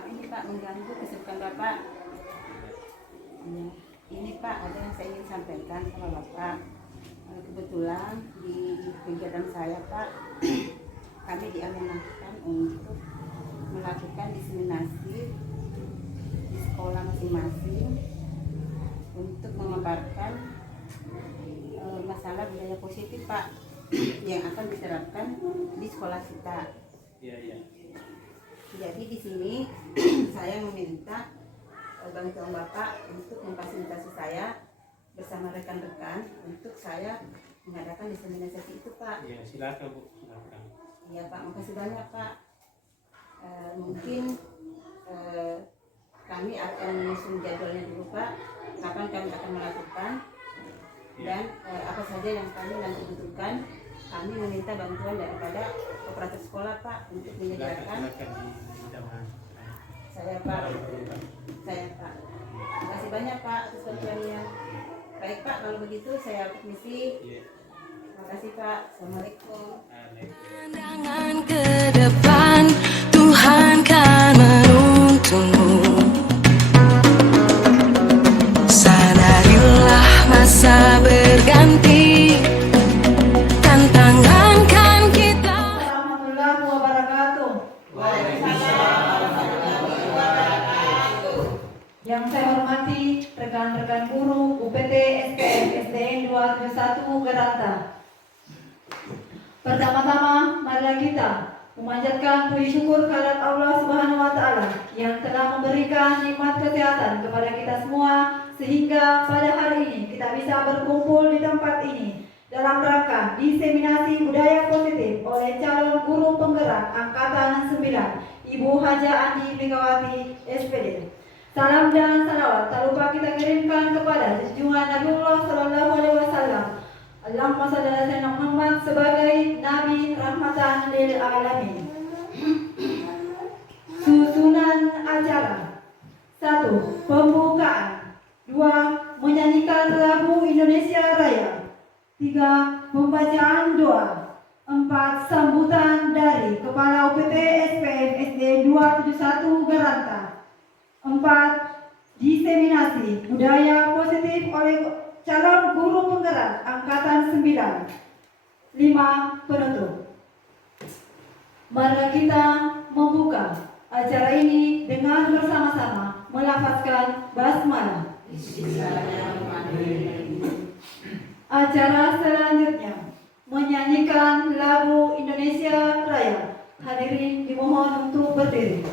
maaf ini Pak mengganggu kesibukan Bapak. Ya, ini Pak ada yang saya ingin sampaikan sama Bapak. Kebetulan di kegiatan saya Pak, kami diamanahkan untuk melakukan diseminasi di sekolah masing-masing untuk mengabarkan masalah budaya positif Pak yang akan diterapkan di sekolah kita. Iya. Jadi di sini saya meminta bantuan Bapak untuk memfasilitasi saya bersama rekan-rekan untuk saya mengadakan diseminasi itu Pak. Iya, silakan Bu, silakan. Iya Pak, makasih banyak Pak. Mungkin kami akan menyusun jadwalnya dulu Pak, kapan kami akan melakukan dan apa saja yang kami nanti butuhkan. Kami meminta bantuan daripada operator sekolah Pak untuk menyediakan. Silakan di zaman. Saya Pak. Terima kasih banyak Pak atas bantuannya. Baik Pak, kalau begitu saya permisi. Terima kasih Pak. Assalamualaikum. Pandangan ke depan, Tuhan kan menuntunmu. Sadarilah masa berganti, tantangan kan kita. Warahmatullahi wabarakatuh. Yang saya hormati rekan-rekan guru UPT SPM SDN 271 Garanta. Pertama-tama, marilah kita memanjatkan puji syukur kehadirat Allah Subhanahu wa taala yang telah memberikan nikmat kesehatan kepada kita semua sehingga pada hari ini kita bisa berkumpul di tempat ini dalam rangka diseminasi budaya positif oleh calon guru penggerak angkatan 9 Ibu Haja Andi Megawati SPD. Salam dan salawat tak lupa kita kirimkan kepada junjungan Nabiullah Sallallahu Alaihi Wasallam. Allahumma shalli ala sayyidina Muhammad sebagai Nabi rahmatan lil alamin. Susunan acara: 1. Pembukaan. 2. Menyanyikan lagu Indonesia Raya. 3. Pembacaan doa. 4. Sambutan dari Kepala UPT SPM SD 271 Garanta. 4. Diseminasi budaya positif oleh calon guru penggerak angkatan 9. 5. Penutup. Mari kita membuka acara ini dengan bersama-sama melafazkan basmalah. Acara selanjutnya menyanyikan lagu Indonesia Raya. Hadirin dimohon untuk berdiri.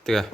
Tiga.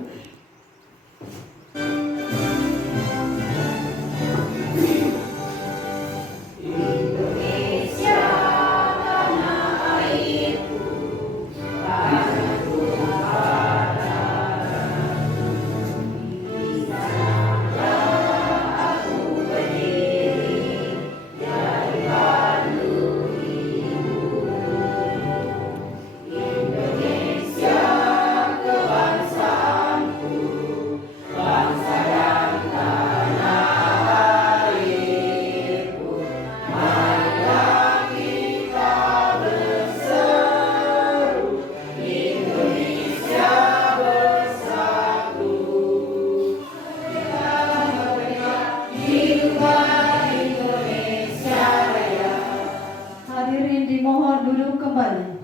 Hadirin dimohon duduk kembali.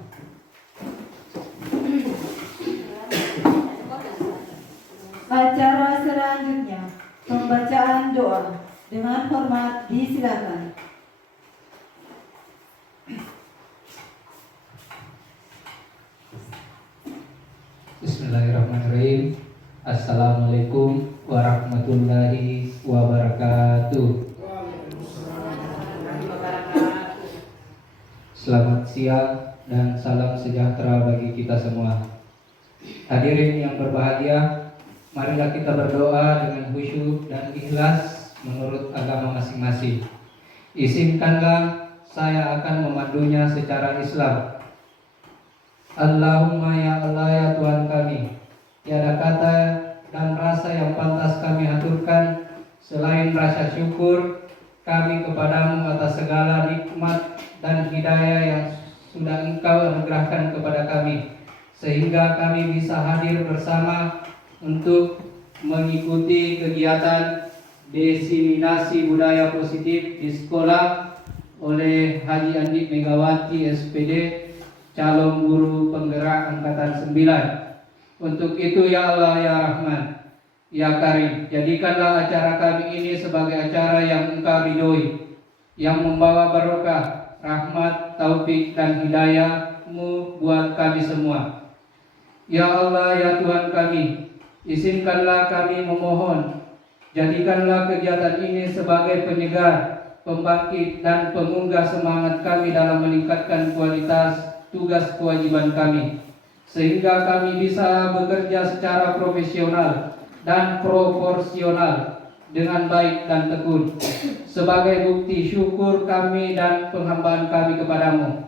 Acara selanjutnya pembacaan doa. Dengan hormat disilakan. Bismillahirrahmanirrahim. Assalamualaikum warahmatullahi wabarakatuh. Selamat siang dan salam sejahtera bagi kita semua. Hadirin yang berbahagia, marilah kita berdoa dengan khusyuk dan ikhlas menurut agama masing-masing. Izinkanlah saya akan memandunya secara Islam. Allahumma ya Allah ya Tuhan kami, tiada kata dan rasa yang pantas kami haturkan Selain rasa syukur kami kepadamu atas segala nikmat dan hidayah yang sudah Engkau anugerahkan kepada kami, sehingga kami bisa hadir bersama untuk mengikuti kegiatan diseminasi budaya positif di sekolah oleh Haji Andi Megawati SPD, calon guru penggerak angkatan 9. Untuk itu ya Allah ya Rahman, ya Karim, jadikanlah acara kami ini sebagai acara yang Engkau ridhoi, yang membawa barokah, rahmat, taufik dan hidayah-Mu buat kami semua. Ya Allah ya Tuhan kami, izinkanlah kami memohon, jadikanlah kegiatan ini sebagai penyegar, pembangkit dan pengunggah semangat kami dalam meningkatkan kualitas tugas kewajiban kami, sehingga kami bisa bekerja secara profesional dan proporsional dengan baik dan tekun, sebagai bukti syukur kami dan penghambaan kami kepadamu.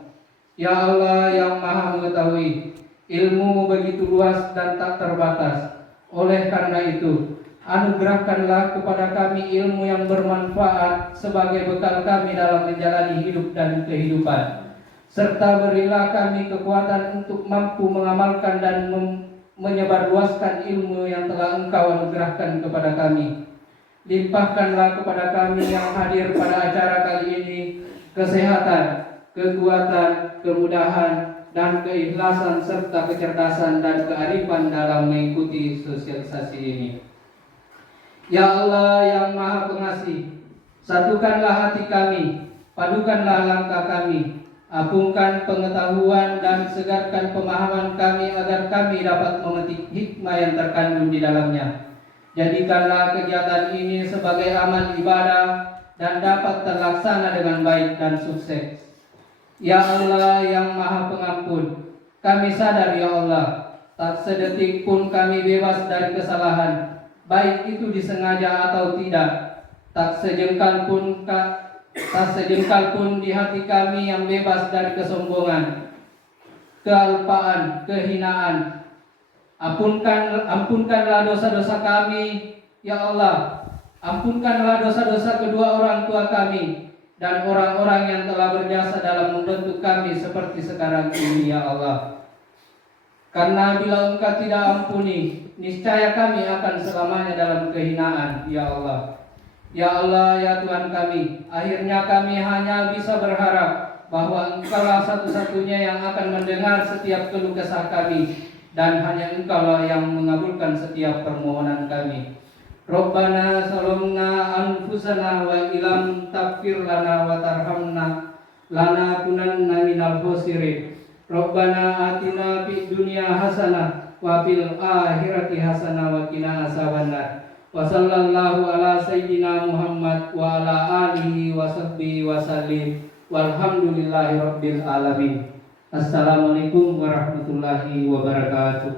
Ya Allah yang Maha Mengetahui, ilmu begitu luas dan tak terbatas. Oleh karena itu, anugerahkanlah kepada kami ilmu yang bermanfaat sebagai bekal kami dalam menjalani hidup dan kehidupan, serta berilah kami kekuatan untuk mampu mengamalkan dan menyebarluaskan ilmu yang telah Engkau anugerahkan kepada kami. Limpahkanlah kepada kami yang hadir pada acara kali ini kesehatan, kekuatan, kemudahan, dan keikhlasan serta kecerdasan dan kearifan dalam mengikuti sosialisasi ini. Ya Allah yang Maha Pengasih, satukanlah hati kami, padukanlah langkah kami, apungkan pengetahuan dan segarkan pemahaman kami agar kami dapat memetik hikmah yang terkandung di dalamnya. Jadikanlah kegiatan ini sebagai amal ibadah dan dapat terlaksana dengan baik dan sukses. Ya Allah yang Maha Pengampun, kami sadar ya Allah, tak sedetik pun kami bebas dari kesalahan, baik itu disengaja atau tidak. Tak sejengkal pun di hati kami yang bebas dari kesombongan, kealpaan, kehinaan. Ampunkanlah dosa-dosa kami, ya Allah. Ampunkanlah dosa-dosa kedua orang tua kami dan orang-orang yang telah berjasa dalam membentuk kami seperti sekarang ini, ya Allah. Karena bila Engkau tidak ampuni, niscaya kami akan selamanya dalam kehinaan, ya Allah. Ya Allah, ya Tuhan kami, akhirnya kami hanya bisa berharap bahwa Engkaulah satu-satunya yang akan mendengar setiap keluh kesah kami, dan hanya Engkaulah yang mengabulkan setiap permohonan kami. Rabbana zalamna anfusana wa ilam taghfir lana wa tarhamna lanakunanna minal khosirin. Rabbana atina fid dunya hasanah wa fil akhirati hasanah wa qina azabannar. Wa sallallahu ala sayyidina Muhammad wa ala alihi wa sahbihi wa sallim. Walhamdulillahi rabbil alamin. Assalamualaikum warahmatullahi wabarakatuh.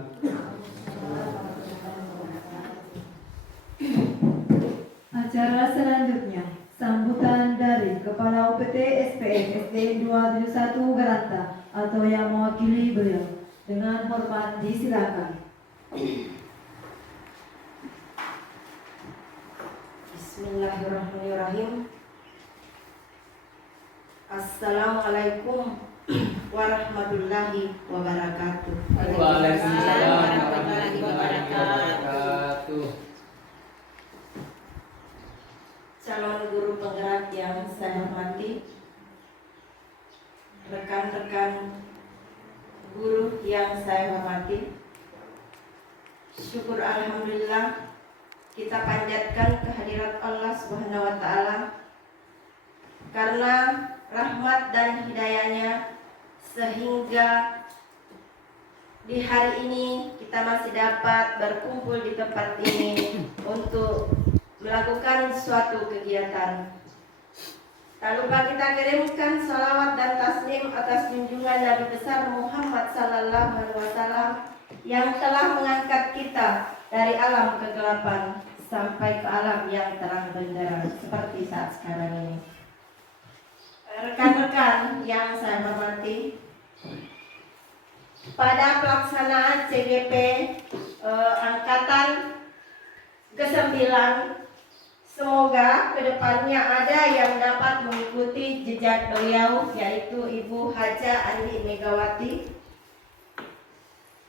Acara selanjutnya, sambutan dari Kepala UPT SPM SD 271 Garanta atau yang mewakili beliau. Dengan hormat disilakan. Bismillahirrahmanirrahim. Assalamualaikum warahmatullahi wabarakatuh. Waalaikumsalam warahmatullahi wabarakatuh. Calon guru penggerak yang saya hormati, rekan-rekan guru yang saya hormati, syukur alhamdulillah kita panjatkan kehadirat Allah Subhanahu wa taala karena rahmat dan hidayahnya sehingga di hari ini kita masih dapat berkumpul di tempat ini untuk melakukan suatu kegiatan. Tak lupa kita kirimkan salawat dan taslim atas junjungan Nabi besar Muhammad sallallahu alaihi wasallam yang telah mengangkat kita dari alam kegelapan sampai ke alam yang terang benderang seperti saat sekarang ini. Rekan-rekan yang saya hormati, pada pelaksanaan CGP angkatan ke-9 Semoga kedepannya ada yang dapat mengikuti jejak beliau, yaitu Ibu Haja Andi Megawati.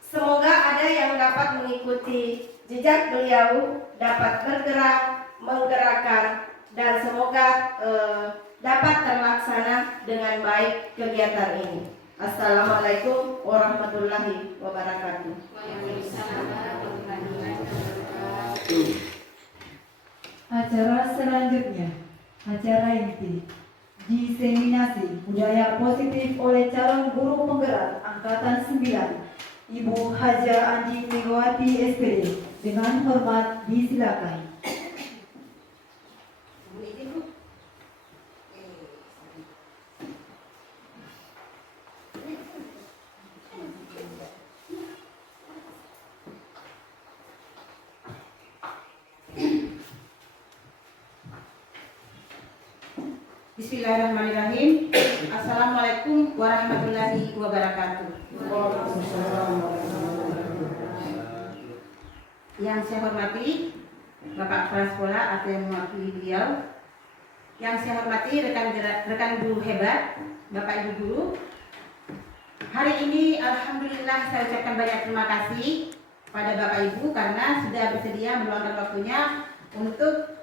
Semoga ada yang dapat mengikuti jejak beliau, dapat bergerak, menggerakkan, dan semoga dapat terlaksana dengan baik kegiatan ini. Assalamualaikum warahmatullahi wabarakatuh. Acara selanjutnya, acara inti, diseminasi budaya positif oleh calon guru penggerak Angkatan 9, Ibu Haja Andi Megawati SPD. Dengan hormat disilakan. Bismillahirrahmanirrahim. Assalamualaikum warahmatullahi wabarakatuh. Yang saya hormati Bapak Kepala Sekolah atau yang mewakili beliau, yang saya hormati rekan guru hebat, Bapak Ibu guru. Hari ini alhamdulillah saya ucapkan banyak terima kasih pada Bapak Ibu karena sudah bersedia meluangkan waktunya untuk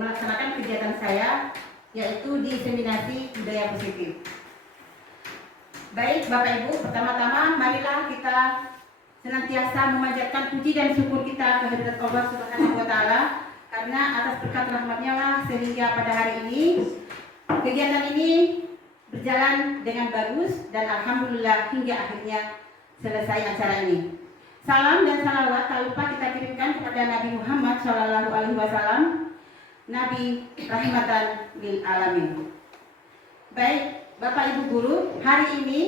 melaksanakan kegiatan saya, yaitu diseminasi budaya positif. Baik Bapak Ibu, pertama-tama marilah kita senantiasa memanjatkan puji dan syukur kita kehadirat Allah Subhanahu wa Ta'ala, karena atas berkat rahmatnya lah sehingga pada hari ini kegiatan ini berjalan dengan bagus dan alhamdulillah hingga akhirnya selesai acara ini. Salam dan salawat tak lupa kita kirimkan kepada Nabi Muhammad SAW, Nabi rahmatan lil alamin. Baik Bapak Ibu guru, hari ini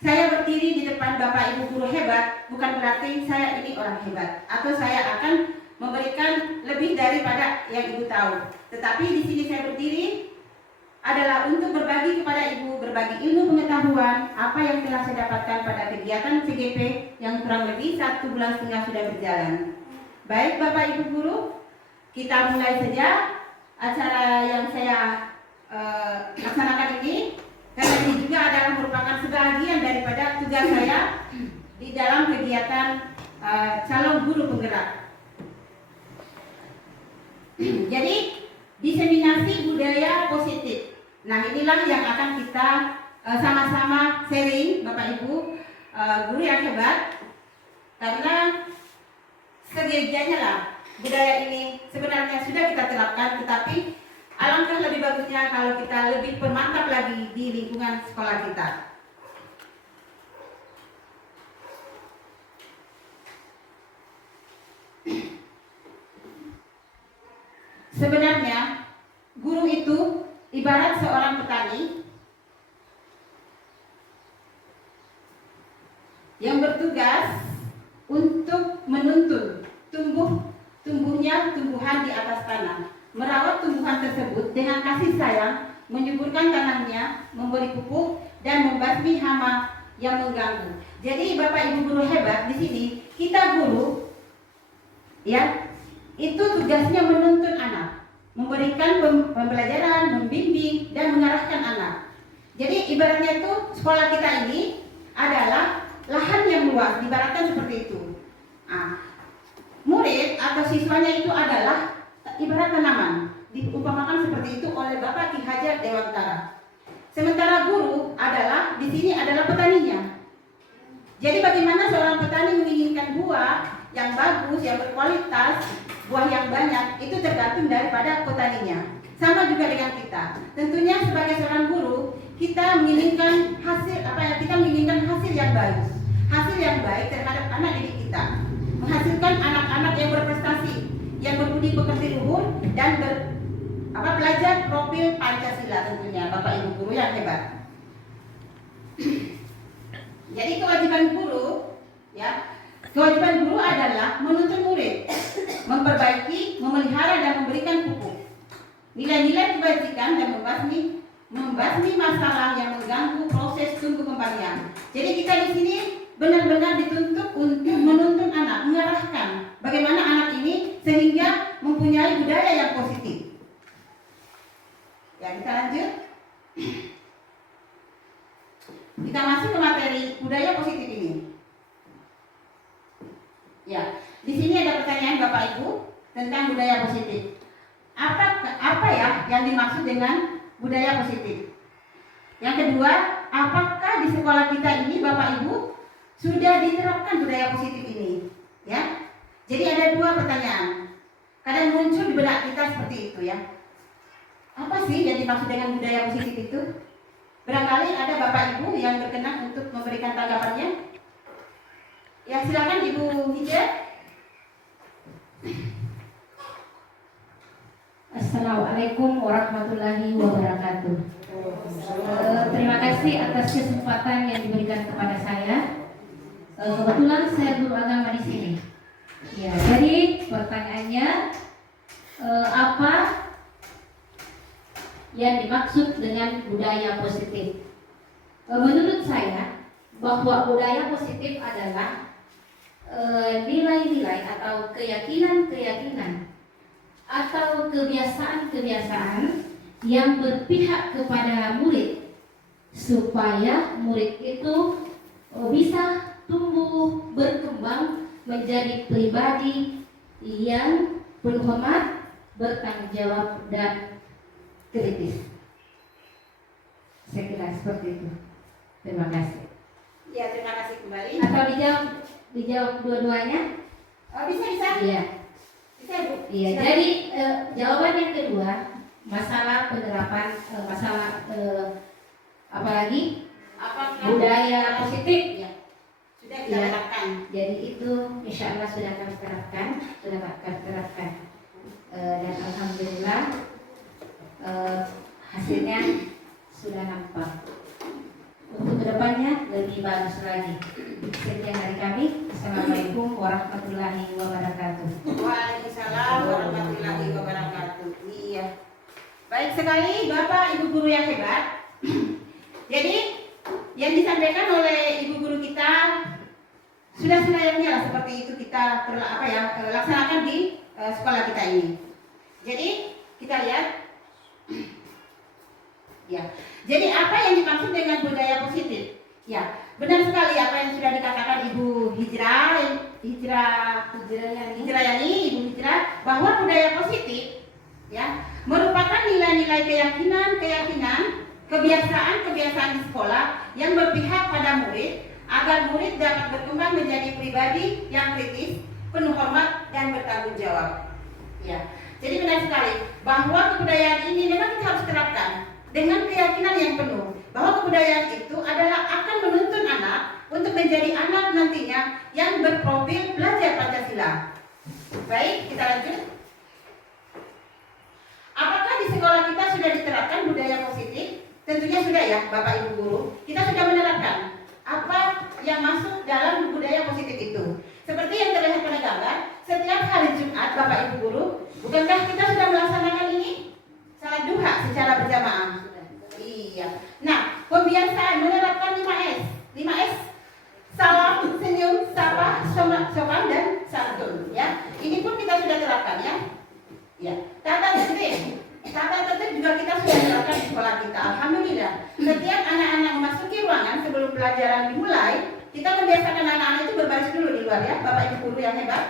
saya berdiri di depan Bapak Ibu guru hebat bukan berarti saya ini orang hebat atau saya akan memberikan lebih daripada yang Ibu tahu. Tetapi di sini saya berdiri adalah untuk berbagi kepada Ibu, berbagi ilmu pengetahuan apa yang telah saya dapatkan pada kegiatan CGP yang kurang lebih 1,5 bulan sudah berjalan. Baik Bapak Ibu guru, kita mulai saja acara yang saya laksanakan ini, karena ini juga adalah merupakan sebagian daripada tugas saya di dalam kegiatan calon guru penggerak. Jadi diseminasi budaya positif. Nah inilah yang akan kita sama-sama sharing Bapak Ibu guru yang hebat, karena sejatinya lah budaya ini sebenarnya sudah kita terapkan, tetapi alangkah lebih bagusnya kalau kita lebih permantap lagi di lingkungan sekolah kita. Sebenarnya guru itu ibarat seorang petani yang bertugas untuk menuntun tumbuhnya tumbuhan di atas tanah, merawat tumbuhan tersebut dengan kasih sayang, menyuburkan tanahnya, memberi pupuk dan membasmi hama yang mengganggu. Jadi Bapak Ibu guru hebat di sini, kita guru ya, itu tugasnya menuntun anak, memberikan pembelajaran, membimbing dan mengarahkan anak. Jadi ibaratnya itu sekolah kita ini adalah lahan yang luas, ibaratkan seperti itu. Murid atau siswanya itu adalah ibarat tanaman, diumpamakan seperti itu oleh Bapak Ki Hajar Dewantara. Sementara guru adalah di sini adalah petaninya. Jadi bagaimana seorang petani menginginkan buah yang bagus, yang berkualitas, buah yang banyak, itu tergantung daripada petaninya. Sama juga dengan kita. Tentunya sebagai seorang guru, kita menginginkan hasil kita menginginkan hasil yang bagus, hasil yang baik terhadap anak didik kita, menghasilkan anak-anak yang berprestasi, yang berbudi pekerti luhur dan belajar profil Pancasila tentunya Bapak Ibu guru yang hebat. Jadi kewajiban guru adalah menuntun murid, memperbaiki, memelihara dan memberikan pupuk, nilai-nilai kebajikan dan membasmi masalah yang mengganggu proses tumbuh kembangnya. Jadi kita di sini benar-benar dituntut untuk menuntun anak, mengarahkan bagaimana anak ini sehingga mempunyai budaya yang positif. Ya, kita lanjut. Kita masuk ke materi budaya positif ini. Ya, di sini ada pertanyaan Bapak Ibu tentang budaya positif. Apa ya yang dimaksud dengan budaya positif? Yang kedua, apakah di sekolah kita ini Bapak Ibu sudah diterapkan budaya positif ini? Ya. Jadi ada dua pertanyaan. Kadang muncul di benak kita seperti itu ya. Apa sih yang dimaksud dengan budaya positif itu? Barangkali ada Bapak Ibu yang berkenan untuk memberikan tanggapannya. Ya, silakan Ibu Hijrah. Assalamualaikum warahmatullahi wabarakatuh. Terima kasih atas kesempatan yang diberikan kepada saya. Kebetulan saya guru agama di sini. Ya, jadi pertanyaannya apa yang dimaksud dengan budaya positif? Menurut saya bahwa budaya positif adalah nilai-nilai atau keyakinan-keyakinan atau kebiasaan-kebiasaan yang berpihak kepada murid supaya murid itu bisa tumbuh berkembang menjadi pribadi yang penuh hormat, bertanggung jawab dan kritis. Saya kira seperti itu. Terima kasih. Ya, terima kasih kembali. Atau dijawab dua-duanya? Bisa. Iya. Bisa, Bu. Iya. Silakan. Jadi jawaban yang kedua masalah penerapan apalagi Apakah budaya positif. Ya, sudah kita Ya. terapkan. Jadi itu insya Allah sudah kami terapkan, dan alhamdulillah hasilnya sudah nampak. Untuk kedepannya lebih bagus lagi. Sekian dari kami. Assalamualaikum warahmatullahi wabarakatuh. Waalaikumsalam warahmatullahi wabarakatuh. Iya. Baik sekali Bapak Ibu guru yang hebat. Jadi yang disampaikan oleh Ibu guru kita sudah selayaknya lah seperti itu kita laksanakan di sekolah kita ini. Jadi kita lihat. Ya. Jadi apa yang dimaksud dengan budaya positif? Ya, benar sekali apa yang sudah dikatakan Ibu Hijrah Yani, Ibu Hijrah, bahwa budaya positif ya merupakan nilai-nilai keyakinan, kebiasaan di sekolah yang berpihak pada murid agar murid dapat berkembang menjadi pribadi yang kritis, penuh hormat dan bertanggung jawab. Ya. Jadi benar sekali bahwa kebudayaan ini memang kita harus terapkan dengan keyakinan yang penuh bahwa kebudayaan itu adalah akan menuntun anak untuk menjadi anak nantinya yang berprofil belajar Pancasila. Baik, kita lanjut. Apakah di sekolah kita sudah diterapkan budaya positif? Tentunya sudah ya, Bapak Ibu guru. Kita sudah menerapkan apa yang masuk dalam budaya positif itu. Seperti yang terlihat pada gambar, setiap hari Jumat, Bapak Ibu guru, bukankah kita sudah melaksanakan ini? Salat duha secara berjamaah. Iya. Nah, pembiasaan menerapkan 5S. 5S. Salam, senyum, sapa, sopan dan santun. Ya. Ini pun kita sudah terapkan ya. Ya. Tata tertib juga kita sudah terapkan di sekolah kita. Alhamdulillah. Setiap anak-anak memasuki ruangan sebelum pelajaran dimulai, kita membiasakan anak-anak itu berbaris dulu di luar ya, Bapak Ibu guru yang hebat.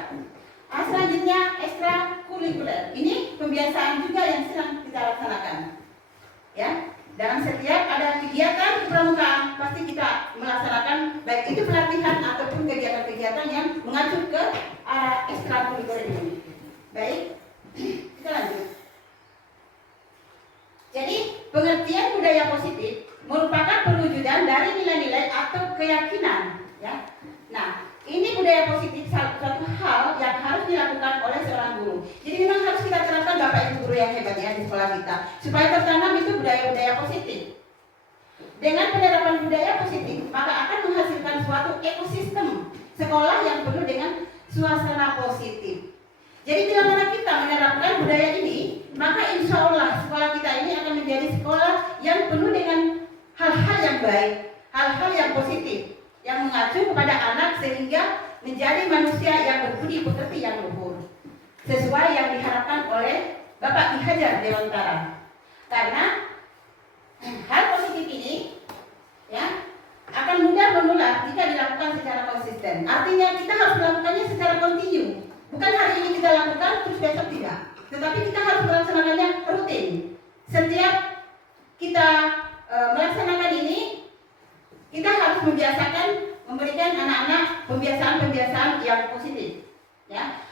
Selanjutnya ekstrakurikuler. Ini pembiasaan juga yang sedang kita laksanakan. Ya. Dalam setiap ada kegiatan pramukaan pasti kita melaksanakan baik itu pelatihan ataupun kegiatan-kegiatan yang mengacu ke ekstrakurikuler ini. Baik, kita lanjut. Jadi pengertian budaya positif merupakan perwujudan dari nilai-nilai atau keyakinan. Ya. Nah, ini budaya positif suatu hal yang harus dilakukan oleh seorang guru. Jadi memang harus kita terapkan Bapak Ibu guru yang hebat ya di sekolah kita supaya tertanam itu budaya-budaya positif. Dengan penerapan budaya positif, maka akan menghasilkan suatu ekosistem sekolah yang penuh dengan suasana positif. Jadi bila mana kita menerapkan budaya ini, maka insya Allah sekolah kita ini akan menjadi sekolah yang penuh dengan hal-hal yang baik, hal-hal yang positif, yang mengacu kepada anak sehingga menjadi manusia yang berbudi pekerti yang luhur. sesuai yang diharapkan oleh Bapak Ki Hajar Dewantara. Karena hal positif ini ya akan mudah menular jika dilakukan secara konsisten. Artinya kita harus melakukannya secara kontinu. Bukan hari ini kita lakukan terus besok tidak. Tetapi kita harus melaksanakannya rutin. Setiap kita melaksanakan ini, kita harus membiasakan memberikan anak-anak pembiasaan-pembiasaan yang positif. Ya.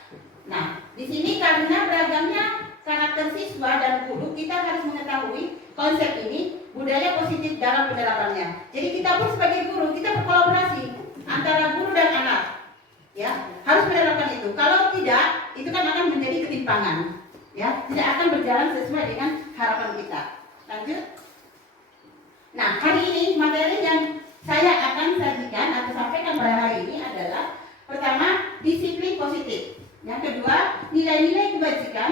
Nah, di sini karena beragamnya karakter siswa dan guru, kita harus mengetahui konsep ini, budaya positif dalam penerapannya. Jadi kita pun sebagai guru, kita berkolaborasi antara guru dan anak. Ya, harus menerapkan itu. Kalau tidak, itu kan akan menjadi ketimpangan. Ya, tidak akan berjalan sesuai dengan harapan kita. Lanjut. Nah, hari ini materi yang saya akan sajikan atau sampaikan pada hari ini adalah pertama, disiplin positif. Yang kedua, nilai-nilai kebajikan.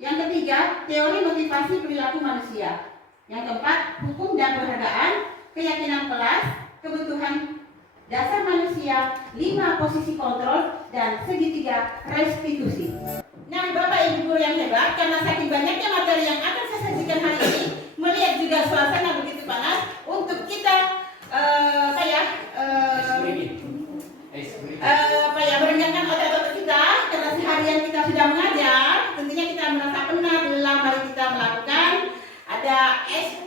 Yang ketiga, teori motivasi perilaku manusia. Yang keempat, hukum dan penghargaan, keyakinan kelas, kebutuhan dasar manusia, 5 posisi kontrol, dan segitiga restitusi. Nah, Bapak Ibu guru yang hebat, karena saking banyaknya materi yang akan saya sajikan hari ini, melihat juga suasana begitu panas, untuk kita merenggangkan otot-otot kita, karena seharian kita sudah mengajar, tentunya kita merasa penat, lelah. Mari kita melakukan ada ice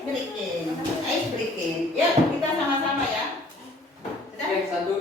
breaking. Yuk, kita sama-sama ya. Sudah? Satu.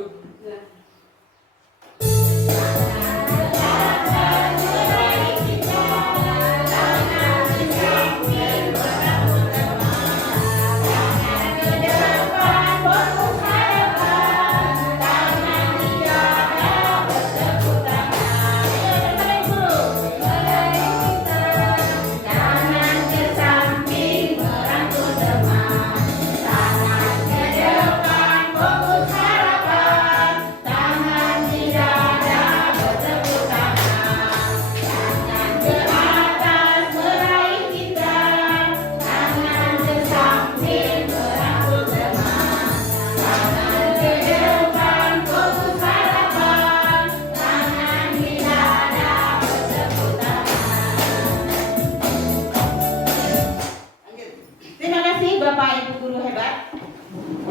Bapak Ibu guru hebat,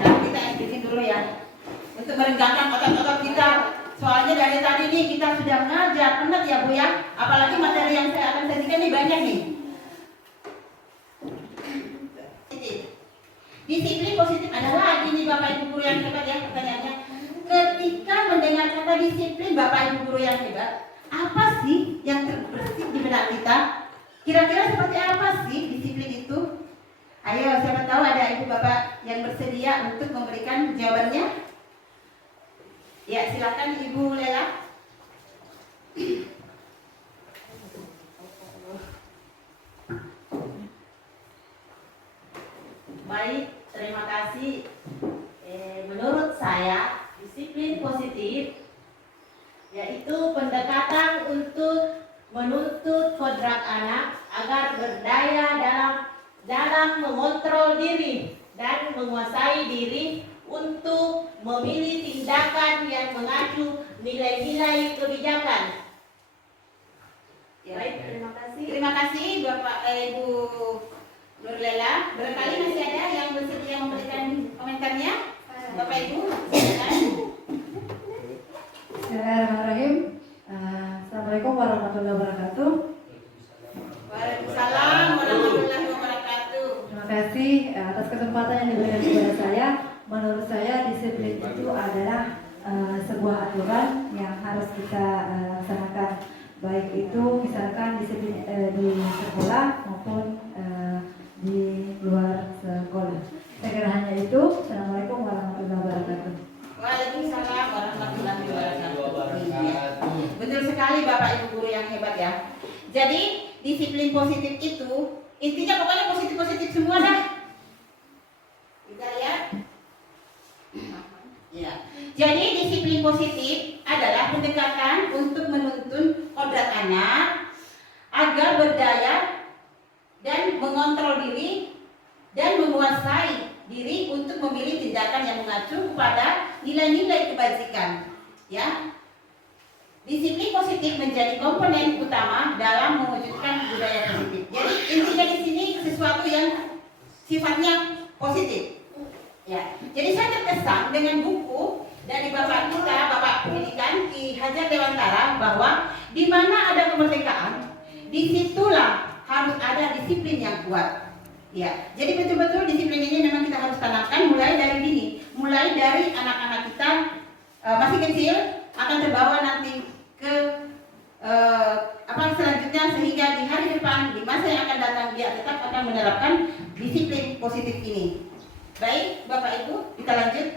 ya kita ikuti dulu ya, untuk merenggangkan otot-otot kita. Soalnya dari tadi nih kita sudah mengajar, penat ya Bu ya. Apalagi materi yang saya akan sajikan nih banyak nih. Disiplin positif adalah ini Bapak Ibu guru yang hebat ya, pertanyaannya. Ketika mendengar kata disiplin Bapak Ibu guru yang hebat, apa sih yang terbersih di benak kita? Kira-kira seperti apa sih disiplin itu? Ayo, siapa tahu ada ibu bapak yang bersedia untuk memberikan jawabannya? Ya, silakan Ibu Lela. Baik, terima kasih. Menurut saya, disiplin positif yaitu pendekatan untuk menuntut kodrat anak agar berdaya dalam mengontrol diri dan menguasai diri untuk memilih tindakan yang mengacu nilai-nilai kebijakan. Ya, baik, terima kasih. Terima kasih Bapak Ibu Nurlela. Barangkali masih ada yang bersedia memberikan komentarnya? Bapak Ibu, silakan. Bismillahirrahmanirrahim. Assalamualaikum warahmatullahi wabarakatuh. Waalaikumsalam warahmatullahi wabarakatuh. Terima kasih atas kesempatan yang diberikan kepada saya. Menurut saya disiplin itu adalah sebuah aturan yang harus kita laksanakan, baik itu misalkan disiplin di sekolah maupun di luar sekolah. Saya kira hanya itu. Assalamualaikum warahmatullahi wabarakatuh. Waalaikumsalam warahmatullahi wabarakatuh. Betul sekali Bapak Ibu guru yang hebat ya. Jadi disiplin positif itu intinya pokoknya positif-positif semua dah. Kita lihat. Ya. Jadi disiplin positif adalah pendekatan untuk menuntun kodrat anak agar berdaya dan mengontrol diri dan menguasai diri untuk memilih tindakan yang mengacu kepada nilai-nilai kebajikan. Ya. Disiplin positif menjadi komponen utama dalam mewujudkan budaya positif. Jadi intinya di sini sesuatu yang sifatnya positif. Ya, jadi saya terkesan dengan buku dari Bapak kita, Bapak Pendidikan Ki Hajar Dewantara, bahwa di mana ada kemerdekaan, disitulah harus ada disiplin yang kuat. Ya, jadi betul-betul disiplin ini memang kita harus tanamkan mulai dari dini, mulai dari anak-anak kita masih kecil akan terbawa nanti ke selanjutnya, sehingga di hari depan, di masa yang akan datang, dia tetap akan menerapkan disiplin positif ini. Baik, Bapak Ibu, kita lanjut.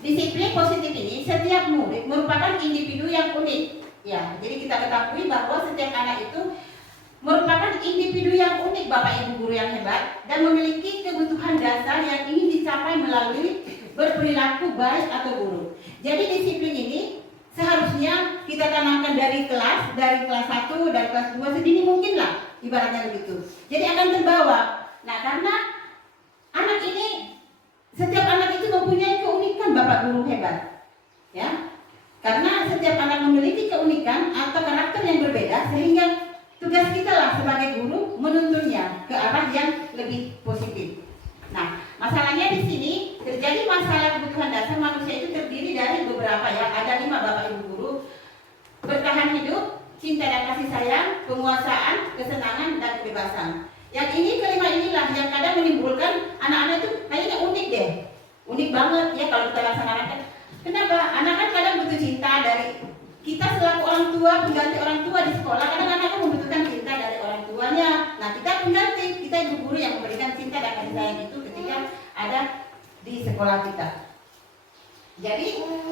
Disiplin positif ini setiap murid merupakan individu yang unik. Ya, jadi kita ketahui bahwa setiap anak itu merupakan individu yang unik, Bapak Ibu guru yang hebat, dan memiliki kebutuhan dasar yang ingin dicapai melalui berperilaku baik atau buruk. Jadi disiplin ini seharusnya kita tanamkan dari kelas 1, dari kelas 2, sedini mungkin lah, ibaratnya begitu. Jadi akan terbawa. Nah, karena anak ini, setiap anak itu mempunyai keunikan, Bapak guru hebat. Ya, karena setiap anak memiliki keunikan atau karakter yang berbeda, sehingga tugas kita lah sebagai guru menuntunnya ke arah yang lebih positif. Nah, masalahnya di sini terjadi masalah kebutuhan dasar manusia itu terdiri dari beberapa, ya, ada 5, Bapak Ibu guru. Bertahan hidup, cinta dan kasih sayang, penguasaan, kesenangan dan kebebasan. Yang ini, kelima inilah yang kadang menimbulkan anak-anak itu kayaknya unik deh. Unik banget ya kalau kita laksanakan. Kenapa? Anak kan kadang butuh cinta dari kita selaku orang tua, pengganti orang tua di sekolah. Kadang anak kan membutuhkan cinta dari orang tuanya. Nah, kita pengganti, kita ibu guru yang memberikan cinta dan kasih sayang itu ketika ada di sekolah kita. Jadi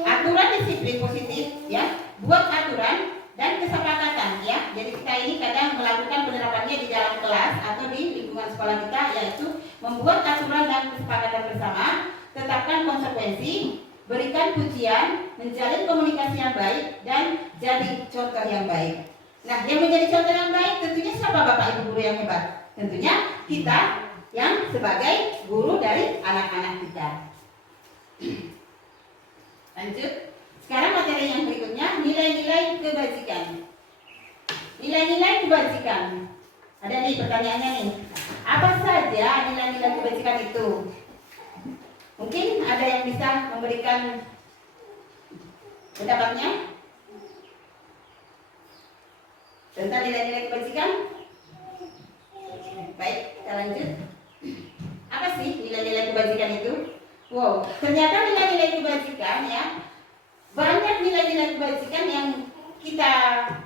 aturan disiplin positif, ya, buat aturan dan kesepakatan, ya. Jadi kita ini kadang melakukan penerapannya di dalam kelas atau di lingkungan sekolah kita, yaitu membuat aturan dan kesepakatan bersama, tetapkan konsekuensi, berikan pujian, menjalin komunikasi yang baik, dan jadi contoh yang baik. Nah, yang menjadi contoh yang baik tentunya siapa, Bapak Ibu guru yang hebat? Tentunya kita yang sebagai guru dari anak-anak kita. Lanjut. Sekarang materi yang berikutnya, nilai-nilai kebajikan. Nilai-nilai kebajikan. Ada nih pertanyaannya nih. Apa saja nilai-nilai kebajikan itu? Mungkin ada yang bisa memberikan pendapatnya tentang nilai-nilai kebajikan? Baik, kita lanjut. Apa sih nilai-nilai kebajikan itu? Wow, ternyata nilai-nilai kebajikan, ya, banyak nilai-nilai kebajikan yang kita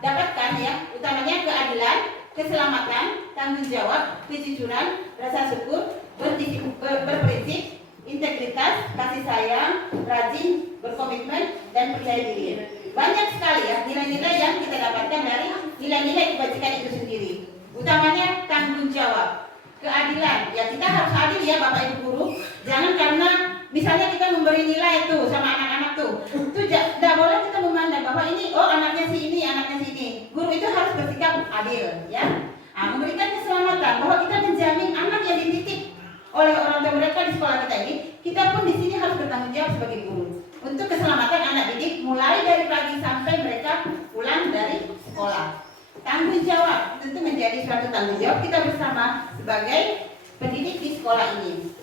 dapatkan, ya, utamanya keadilan, keselamatan, tanggung jawab, kejujuran, rasa syukur, berprinsip, integritas, kasih sayang, rajin, berkomitmen, dan percaya diri. Banyak sekali, ya, nilai-nilai yang kita dapatkan dari nilai-nilai kebajikan itu sendiri. Utamanya tanggung jawab, keadilan. Ya, kita harus adil, ya, Bapak Ibu guru. Jangan karena misalnya kita memberi nilai tuh sama anak-anak tuh tidak boleh kita memandang bahwa ini, oh, anaknya si ini, anaknya si ini. Guru itu harus bersikap adil, ya. Memberikan keselamatan, bahwa kita menjamin anak yang dititip oleh orang tua mereka di sekolah kita ini, kita pun di sini harus bertanggung jawab sebagai guru untuk keselamatan anak didik mulai dari pagi sampai mereka pulang dari sekolah. Tanggung jawab tentu menjadi suatu tanggung jawab kita bersama sebagai pendidik di sekolah ini.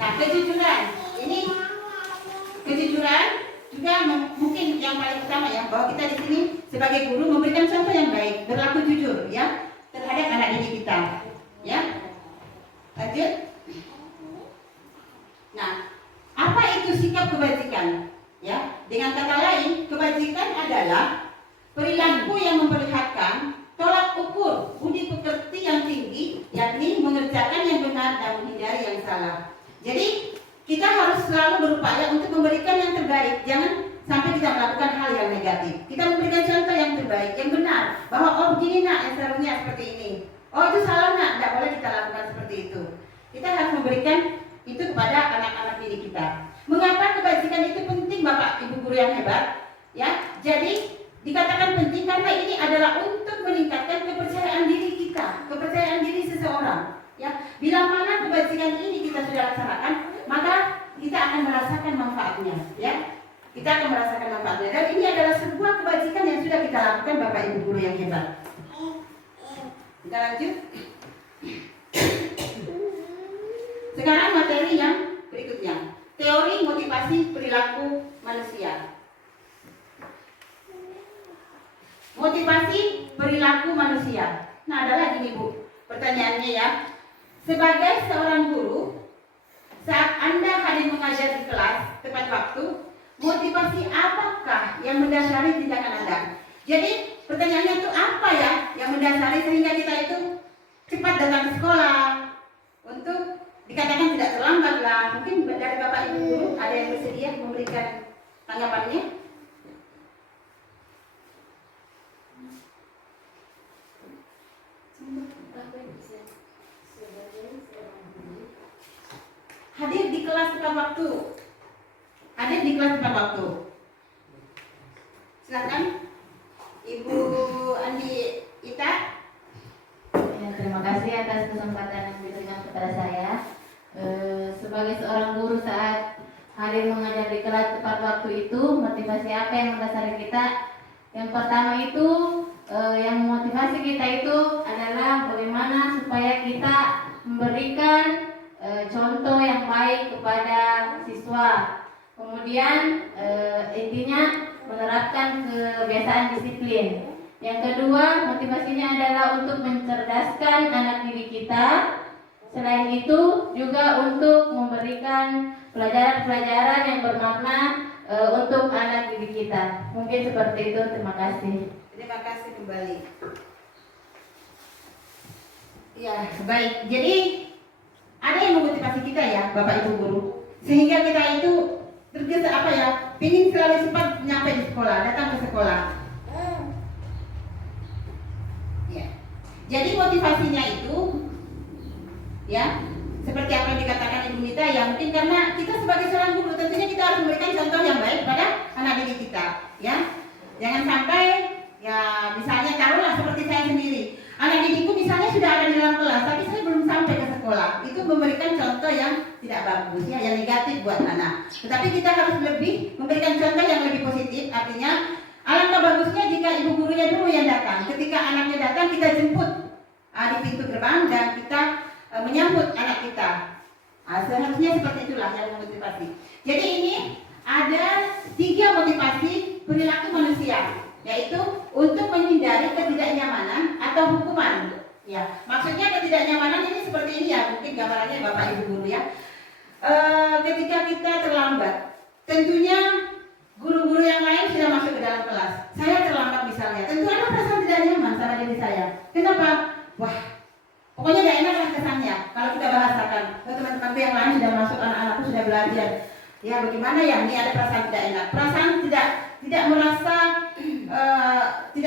Nah, kejujuran ini, kejujuran juga mungkin yang paling utama, ya, bahwa kita di sini sebagai guru memberikan contoh yang baik, berlaku jujur, ya, terhadap anak didik kita, ya. Lanjut. Nah, apa itu sikap kebajikan? Ya, dengan kata lain, kebajikan adalah perilaku yang memperlihatkan tolak ukur budi pekerti yang tinggi, yakni mengerjakan yang benar dan menghindari yang salah. Jadi kita harus selalu berupaya untuk memberikan yang terbaik. Jangan sampai kita melakukan hal yang negatif. Kita memberikan contoh yang terbaik, yang benar, bahwa oh, begini nak, yang seharusnya seperti ini. Oh, itu salah nak, tidak boleh kita lakukan seperti itu. Kita harus memberikan itu kepada anak-anak didik kita. Mengapa kebajikan itu penting, Bapak Ibu guru yang hebat? Ya, jadi dikatakan penting karena ini adalah untuk meningkatkan kepercayaan diri kita, kepercayaan diri seseorang. Ya, bila mana kebajikan ini kita sudah laksanakan, maka kita akan merasakan manfaatnya. Ya, kita akan merasakan manfaatnya. Dan ini adalah sebuah kebajikan yang sudah kita lakukan Bapak Ibu guru yang hebat. Kita lanjut. Sekarang materi yang berikutnya, teori motivasi perilaku manusia. Motivasi perilaku manusia. Nah, ada lagi nih Bu, pertanyaannya ya. Sebagai seorang guru, saat Anda hadir mengajar di kelas tepat waktu, motivasi apakah yang mendasari tindakan Anda? Jadi pertanyaannya itu apa ya yang mendasari sehingga kita itu cepat datang ke sekolah untuk dikatakan tidak terlambat lah. Mungkin dari Bapak Ibu guru ada yang bersedia memberikan tanggapannya? Hadir di kelas tepat waktu. Hadir di kelas tepat waktu. Silakan Ibu Andi Ita. Ya, terima kasih atas kesempatan yang diberikan kepada saya. Sebagai seorang guru saat hadir mengajar di kelas tepat waktu itu, motivasi apa yang mendasari kita? Yang pertama itu, yang memotivasi kita itu adalah bagaimana supaya kita memberikan contoh yang baik kepada siswa. Kemudian intinya menerapkan kebiasaan disiplin. Yang kedua, motivasinya adalah untuk mencerdaskan anak didik kita. Selain itu juga untuk memberikan pelajaran-pelajaran yang bermakna untuk anak didik kita. Mungkin seperti itu. Terima kasih. Terima kasih kembali. Ya, baik. Jadi ada yang memotivasi kita ya, Bapak Ibu guru, sehingga kita itu terbiasa apa ya, ingin selalu cepat nyampe di sekolah, datang ke sekolah. Ya. Jadi motivasinya itu, ya, seperti apa yang dikatakan Ibu Nita, ya mungkin karena kita sebagai seorang guru tentunya kita harus memberikan contoh yang baik pada anak didik kita, ya. Jangan sampai, ya, misalnya taruhlah seperti saya sendiri. Anak didikku misalnya sudah ada di dalam kelas, tapi saya belum sampai ke sekolah. Itu memberikan contoh yang tidak bagus, ya, yang negatif buat anak. Tetapi kita harus lebih memberikan contoh yang lebih positif. Artinya, alangkah bagusnya jika ibu gurunya dulu yang datang. Ketika anaknya datang, kita jemput di pintu gerbang dan kita menyambut anak kita. Seharusnya seperti itulah yang memotivasi. Jadi ini ada 3 motivasi perilaku manusia, yaitu untuk menghindari ketidaknyamanan atau hukuman. Ya, maksudnya ketidaknyamanan ini seperti ini ya, mungkin gambarannya Bapak Ibu guru ya. Ketika kita terlambat, tentunya guru-guru yang lain sudah masuk ke dalam kelas. Saya terlambat misalnya, tentu ada perasaan tidak nyaman sama diri saya. Kenapa? Wah, pokoknya tidak enak lah kesannya. Kalau kita bahasakan, teman-teman yang lain sudah masuk, anak-anakku sudah belajar. Ya bagaimana ya? Ini ada perasaan tidak enak, perasaan tidak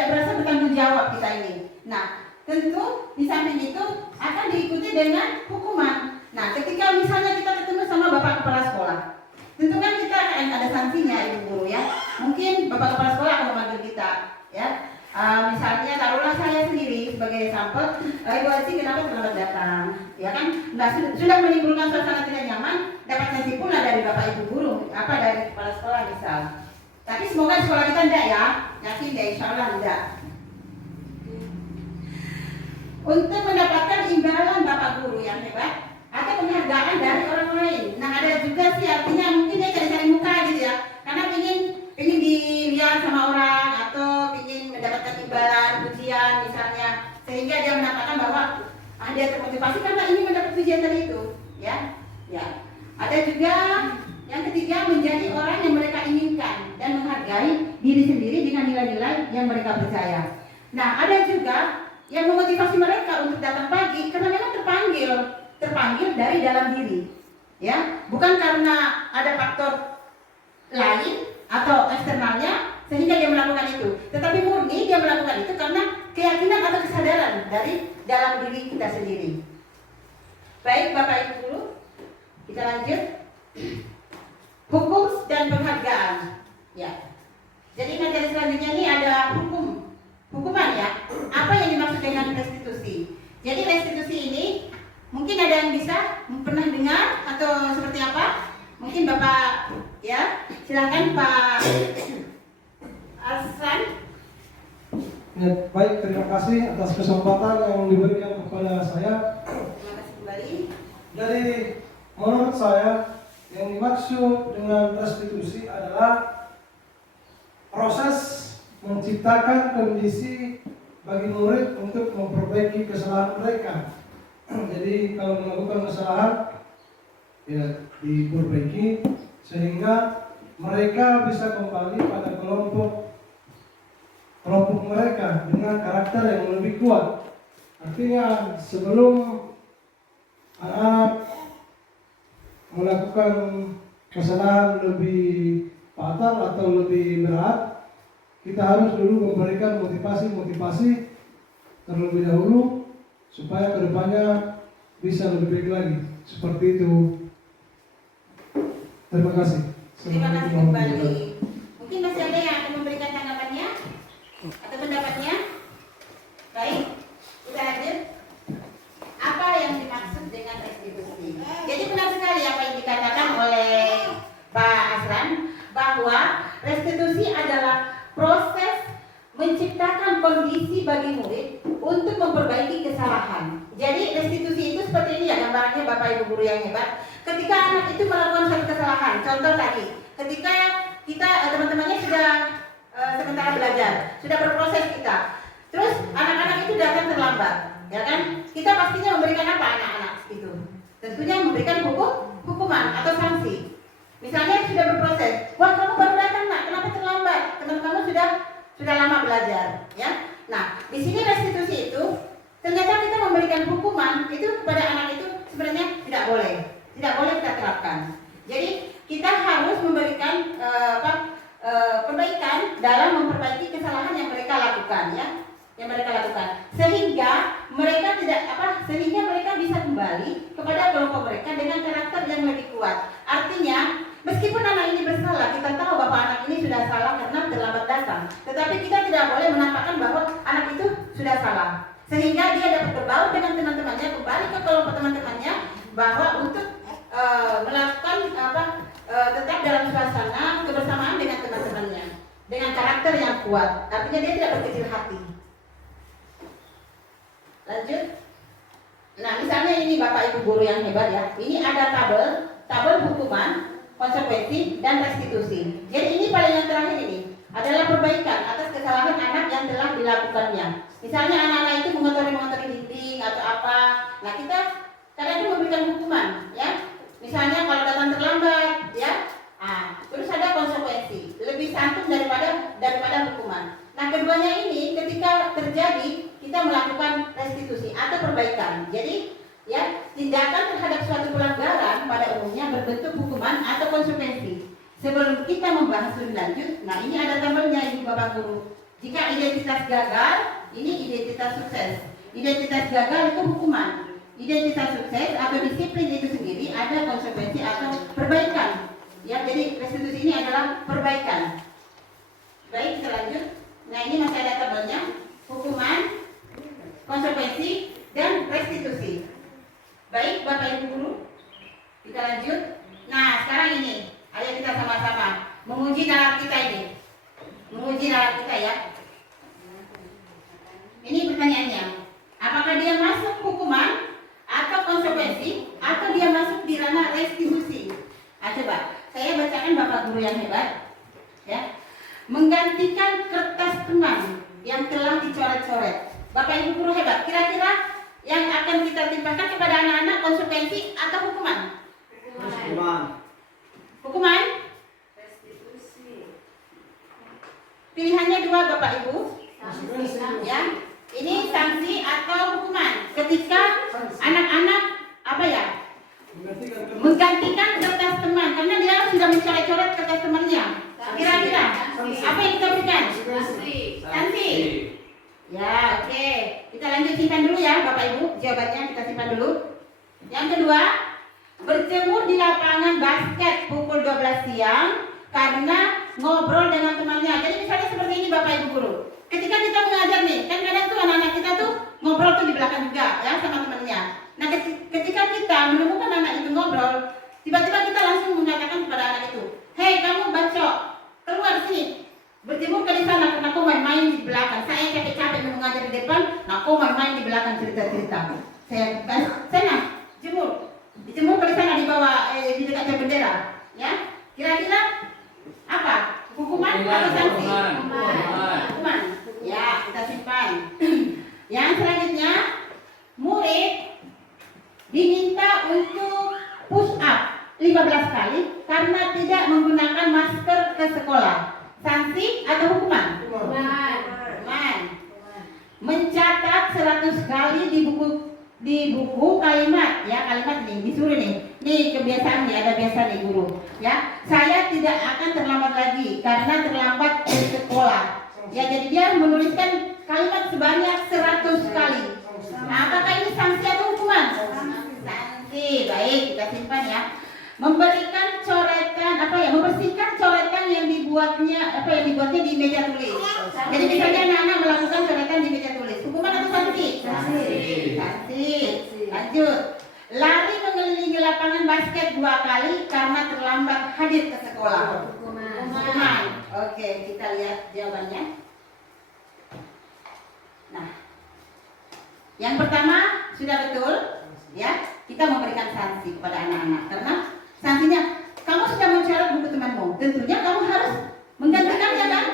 merasa bertanggung jawab kita ini. Nah, tentu di samping itu akan diikuti dengan hukuman. Nah, ketika misalnya kita ketemu sama Bapak Kepala Sekolah, tentu kan kita akan ada sanksinya Ibu Guru ya. Mungkin Bapak Kepala Sekolah akan memanggil kita, ya. Misalnya taruhlah saya sendiri sebagai sampel, Ibu Aci kenapa terlambat datang, ya kan? Nah, sudah menimbulkan suasana tidak nyaman, dapat sanksi pula dari Bapak Ibu Guru, dari Kepala Sekolah misal. Tapi semoga di sekolah kita enggak ya, yakin ya, insya Allah enggak. Untuk mendapatkan imbalan Bapak Guru yang hebat atau penghargaan dari orang lain. Nah, ada juga sih artinya mungkin dia cari-cari muka gitu ya, karena ingin dilihat sama orang atau ingin mendapatkan imbalan, pujian misalnya, sehingga dia menampakkan bahwa dia termotivasi karena ingin mendapat pujian dari itu, ya. Ya. Ada juga yang ketiga, menjadi orang yang mereka inginkan dan menghargai diri sendiri dengan nilai-nilai yang mereka percaya. Nah, ada juga yang memotivasi mereka untuk datang pagi karena memang terpanggil dari dalam diri, ya, bukan karena ada faktor lain atau eksternalnya sehingga dia melakukan itu, tetapi murni dia melakukan itu karena keyakinan atau kesadaran dari dalam diri kita sendiri. Baik Bapak Ibu guru, kita lanjut. Hukum dan penghargaan, ya. Jadi materi selanjutnya ini ada hukuman ya. Apa yang dimaksud dengan restitusi? Jadi restitusi ini mungkin ada yang bisa pernah dengar atau seperti apa? Mungkin Bapak ya Silakan Pak Asran. Ya, baik, terima kasih atas kesempatan yang diberikan kepada saya. Terima kasih kembali. Jadi, menurut saya yang dimaksud dengan restitusi adalah proses menciptakan kondisi bagi murid untuk memperbaiki kesalahan mereka. Jadi kalau melakukan kesalahan ya diperbaiki sehingga mereka bisa kembali pada kelompok mereka dengan karakter yang lebih kuat. Artinya sebelum anak melakukan kesalahan lebih fatal atau lebih berat, kita harus dulu memberikan motivasi terlebih dahulu supaya kedepannya bisa lebih baik lagi. Seperti itu. Terima kasih. Terima kasih kembali. Mungkin masih ada yang akan memberikan tanggapannya atau pendapatnya? Baik, kita lanjut. Apa yang dimaksud dengan restitusi? Jadi benar sekali apa yang dikatakan oleh Pak Asran, bahwa restitusi adalah proses menciptakan kondisi bagi murid untuk memperbaiki kesalahan. Jadi restitusi itu seperti ini ya gambarannya Bapak Ibu guru yang hebat. Ketika anak itu melakukan satu kesalahan, contoh tadi, ketika kita teman-temannya sudah sementara belajar, sudah berproses kita, terus anak-anak itu datang terlambat, ya kan? Kita pastinya memberikan apa anak-anak itu? Tentunya memberikan hukuman atau sanksi. Misalnya sudah berproses, wah kamu baru datang nak, kenapa terlambat? Teman kamu sudah lama belajar, ya. Nah, di sini restitusi itu ternyata kita memberikan hukuman itu kepada anak itu sebenarnya tidak boleh kita terapkan. Jadi kita harus memberikan perbaikan dalam memperbaiki kesalahan yang mereka lakukan, ya, sehingga mereka bisa kembali kepada kelompok mereka dengan karakter yang lebih kuat. Artinya meskipun anak ini bersalah, kita tahu bahwa anak ini sudah salah karena terlambat datang. Tetapi kita tidak boleh menampakkan bahwa anak itu sudah salah. Sehingga dia dapat berbaur dengan teman-temannya, kembali ke kelompok teman-temannya, bahwa untuk melakukan tetap dalam suasana kebersamaan dengan teman-temannya, dengan karakter yang kuat. Artinya dia tidak berkecil hati. Lanjut. Nah, misalnya ini Bapak Ibu guru yang hebat ya. Ini ada tabel hukuman, konsekuensi, dan restitusi. Jadi ini paling yang terakhir ini adalah perbaikan atas kesalahan anak yang telah dilakukannya. Misalnya anak-anak itu mengotori dinding atau apa. Nah, kita kadang memberikan hukuman, ya. Misalnya kalau datang terlambat, ya. Terus ada konsekuensi, lebih santun daripada hukuman. Nah, keduanya ini ketika terjadi kita melakukan restitusi atau perbaikan. Jadi ya, tindakan terhadap suatu pelanggaran pada umumnya berbentuk hukuman atau konsekuensi. Sebelum kita membahas lebih lanjut, nah ini ada tabelnya ini Bapak Guru. Jika identitas gagal, ini identitas sukses. Identitas gagal itu hukuman. Identitas sukses atau disiplin itu sendiri ada konsekuensi atau perbaikan. Ya, jadi restitusi ini adalah perbaikan. Baik, kita lanjut. Nah, ini masih ada tabelnya. Hukuman, konsekuensi, dan restitusi. Baik, Bapak Ibu guru, kita lanjut. Nah, sekarang ini, ayo kita sama-sama menguji nalar kita ini. Menguji nalar kita ya. Ini pertanyaannya. Apakah dia masuk hukuman atau konsekuensi atau dia masuk di ranah restitusi? Coba, saya bacakan Bapak guru yang hebat. Ya. Menggantikan kertas teman yang telah dicoret-coret. Bapak Ibu guru hebat, kira-kira yang akan kita timpakan kepada anak-anak konsekuensi atau hukuman? Hukuman? Restitusi. Pilihannya dua Bapak Ibu. Ya. Ini sanksi atau hukuman. Ketika anak-anak menggantikan kertas teman karena dia sudah mencoret-coret kertas temannya. Kira-kira apa yang kita berikan? Sanksi. Ya, oke. Kita lanjut simpan dulu ya Bapak Ibu. Jawabannya kita simpan dulu. Yang kedua, berjemur di lapangan basket pukul 12 siang karena ngobrol dengan temannya. Jadi misalnya seperti ini Bapak Ibu guru. Ketika kita mengajar nih, kan kadang tuh anak-anak kita tuh ngobrol tuh di belakang juga ya sama temannya. Nah, ketika kita menemukan anak itu ngobrol, tiba-tiba kita langsung mengatakan kepada anak itu, "Hei, kamu bacok. Keluar sini. Berjemur ke di sana karena kau main-main di belakang. Saya capek-capek mengajar di depan, nah kau main-main di belakang cerita-cerita. Saya sana jemur. Dijemur ke di sana di bawah di dekat jam bendera. Ya. Kira-kira apa? Hukuman atau sanksi? Hukuman. Ya, kita simpan. Yang selanjutnya, murid diminta untuk push up 15 kali karena tidak menggunakan masker ke sekolah. Sanksi atau hukuman? Hukuman. Mencatat 100 kali di buku kalimat, ya kalimat ini disuruh nih kebiasaan nih, ada biasa nih guru, ya saya tidak akan terlambat lagi karena terlambat ke sekolah, ya jadi dia menuliskan kalimat sebanyak 100 kali. Nah, apakah ini sanksi atau hukuman? Sanksi. Baik, kita simpan ya. Memberikan coretan membersihkan coretan yang dibuatnya di meja tulis. Jadi misalnya anak-anak melakukan coretan di meja tulis, hukuman atau sanksi? Sanksi. Lanjut. Lari mengelilingi lapangan basket 2 kali karena terlambat hadir ke sekolah. Hukuman. Oke, kita lihat jawabannya. Nah, yang pertama sudah betul, ya. Kita memberikan sanksi kepada anak-anak karena sanksinya, kamu sudah mencoret buku temanmu, tentunya kamu harus menggantikannya kan?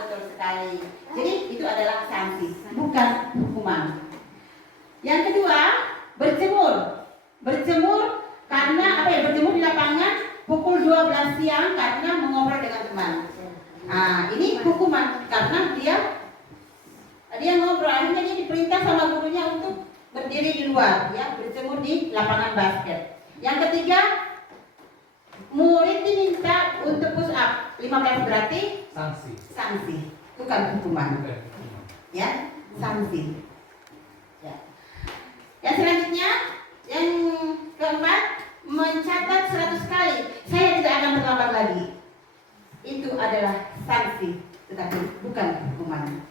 Betul sekali. Jadi itu adalah sanksi, bukan hukuman. Yang kedua, berjemur. Berjemur karena berjemur di lapangan pukul 12 siang karena mengobrol dengan teman. Ini hukuman karena dia ngobrol, akhirnya dia diperintah sama gurunya untuk berdiri di luar, ya, berjemur di lapangan basket. Yang ketiga, murid diminta untuk push up 15 berarti sanksi, bukan hukuman. Ya, sanksi. Ya. Yang selanjutnya, yang keempat, mencatat 100 kali. Saya tidak akan terlambat lagi. Itu adalah sanksi, tetapi bukan hukuman.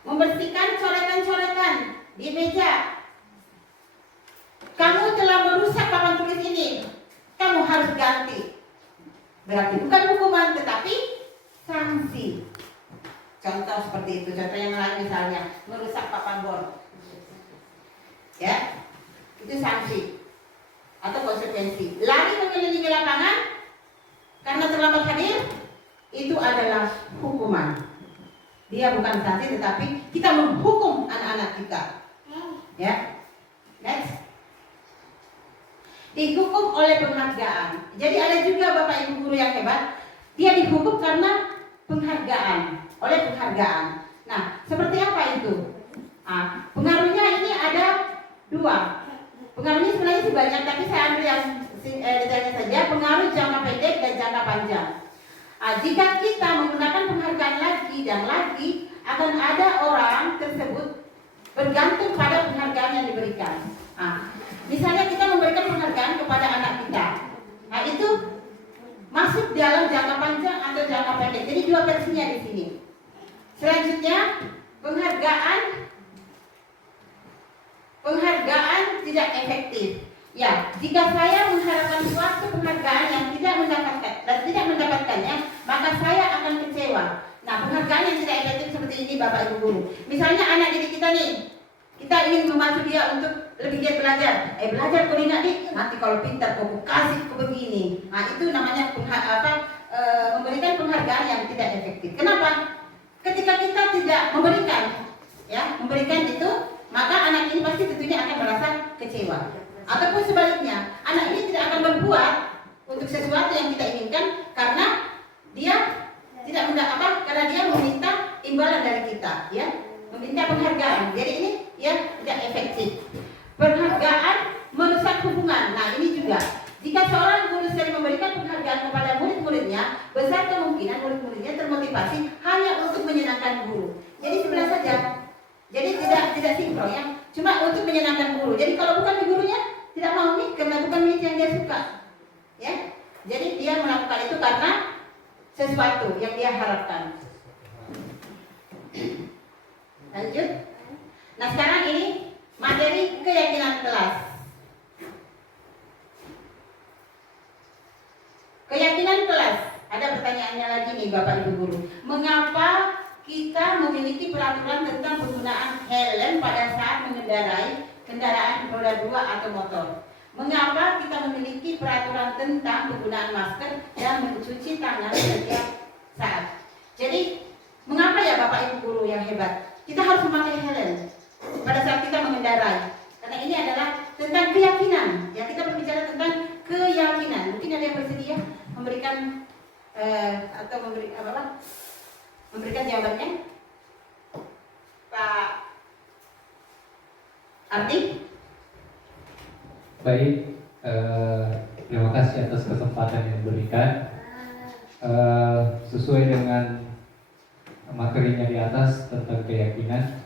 Membersihkan coretan-coretan di meja. Kamu telah merusak papan tulis ini, kamu harus ganti. Berarti bukan hukuman tetapi sanksi. Contoh seperti itu. Contoh yang lain misalnya merusak papan bor, ya, itu sanksi atau konsekuensi. Lari mengelilingi lapangan karena terlambat hadir, itu adalah hukuman. Dia bukan sanksi tetapi kita menghukum anak-anak kita. Ya. Next. Dihukum oleh penghargaan. Jadi ada juga Bapak Ibu guru yang hebat, dia dihukum karena penghargaan, oleh penghargaan. Nah, seperti apa itu? Pengaruhnya ini ada 2. Pengaruhnya sebenarnya sih banyak, tapi saya ambil yang detailnya saja. Pengaruh jangka pendek dan jangka panjang. Jika kita menggunakan penghargaan lagi dan lagi, akan ada orang tersebut bergantung pada penghargaan yang diberikan. Misalnya kita memberikan penghargaan kepada anak kita, itu masuk dalam jangka panjang atau jangka pendek. Jadi 2 versinya di sini. Selanjutnya, penghargaan tidak efektif. Ya, jika saya mengharapkan suatu penghargaan yang tidak mendapatkannya, maka saya akan kecewa. Nah, penghargaan yang tidak efektif seperti ini Bapak Ibu guru. Misalnya anak didik kita nih, kita ingin memacu dia untuk lebih giat belajar. Belajar kau ingat nih, nanti kalau pintar kau kasih ke begini. Nah, itu namanya memberikan penghargaan yang tidak efektif. Kenapa? Ketika kita tidak memberikan itu, maka anak ini pasti tentunya akan merasa kecewa. Ataupun sebaliknya, anak ini tidak akan berbuat untuk sesuatu yang kita inginkan karena dia tidak karena dia meminta imbalan dari kita, ya, meminta penghargaan. Jadi ini ya tidak efektif. Penghargaan merusak hubungan. Nah, ini juga jika seorang guru sering memberikan penghargaan kepada murid-muridnya, besar kemungkinan murid-muridnya termotivasi hanya untuk menyenangkan guru. Jadi sebelah saja. Jadi tidak sinkron, ya. Cuma untuk menyenangkan guru. Jadi kalau bukan gurunya tidak mau nih karena bukan milik yang dia suka, ya. Jadi dia melakukan itu karena sesuatu yang dia harapkan. Lanjut. Nah, sekarang ini materi keyakinan kelas. Keyakinan kelas. pertanyaannya lagi nih Bapak Ibu Guru. Mengapa kita memiliki peraturan tentang penggunaan helm pada saat mengendarai kendaraan roda 2 atau motor? Mengapa kita memiliki peraturan tentang penggunaan masker dan mencuci tangan setiap saat? Jadi, mengapa ya Bapak Ibu Guru yang hebat? Kita harus memakai helm pada saat kita mengendarai. Karena ini adalah tentang keyakinan. Ya, kita berbicara tentang keyakinan. Mungkin ada yang bersedia memberikan atau memberikan jawabannya? Pak Ardi? Baik, terima kasih atas kesempatan yang diberikan. Sesuai dengan materinya di atas tentang keyakinan,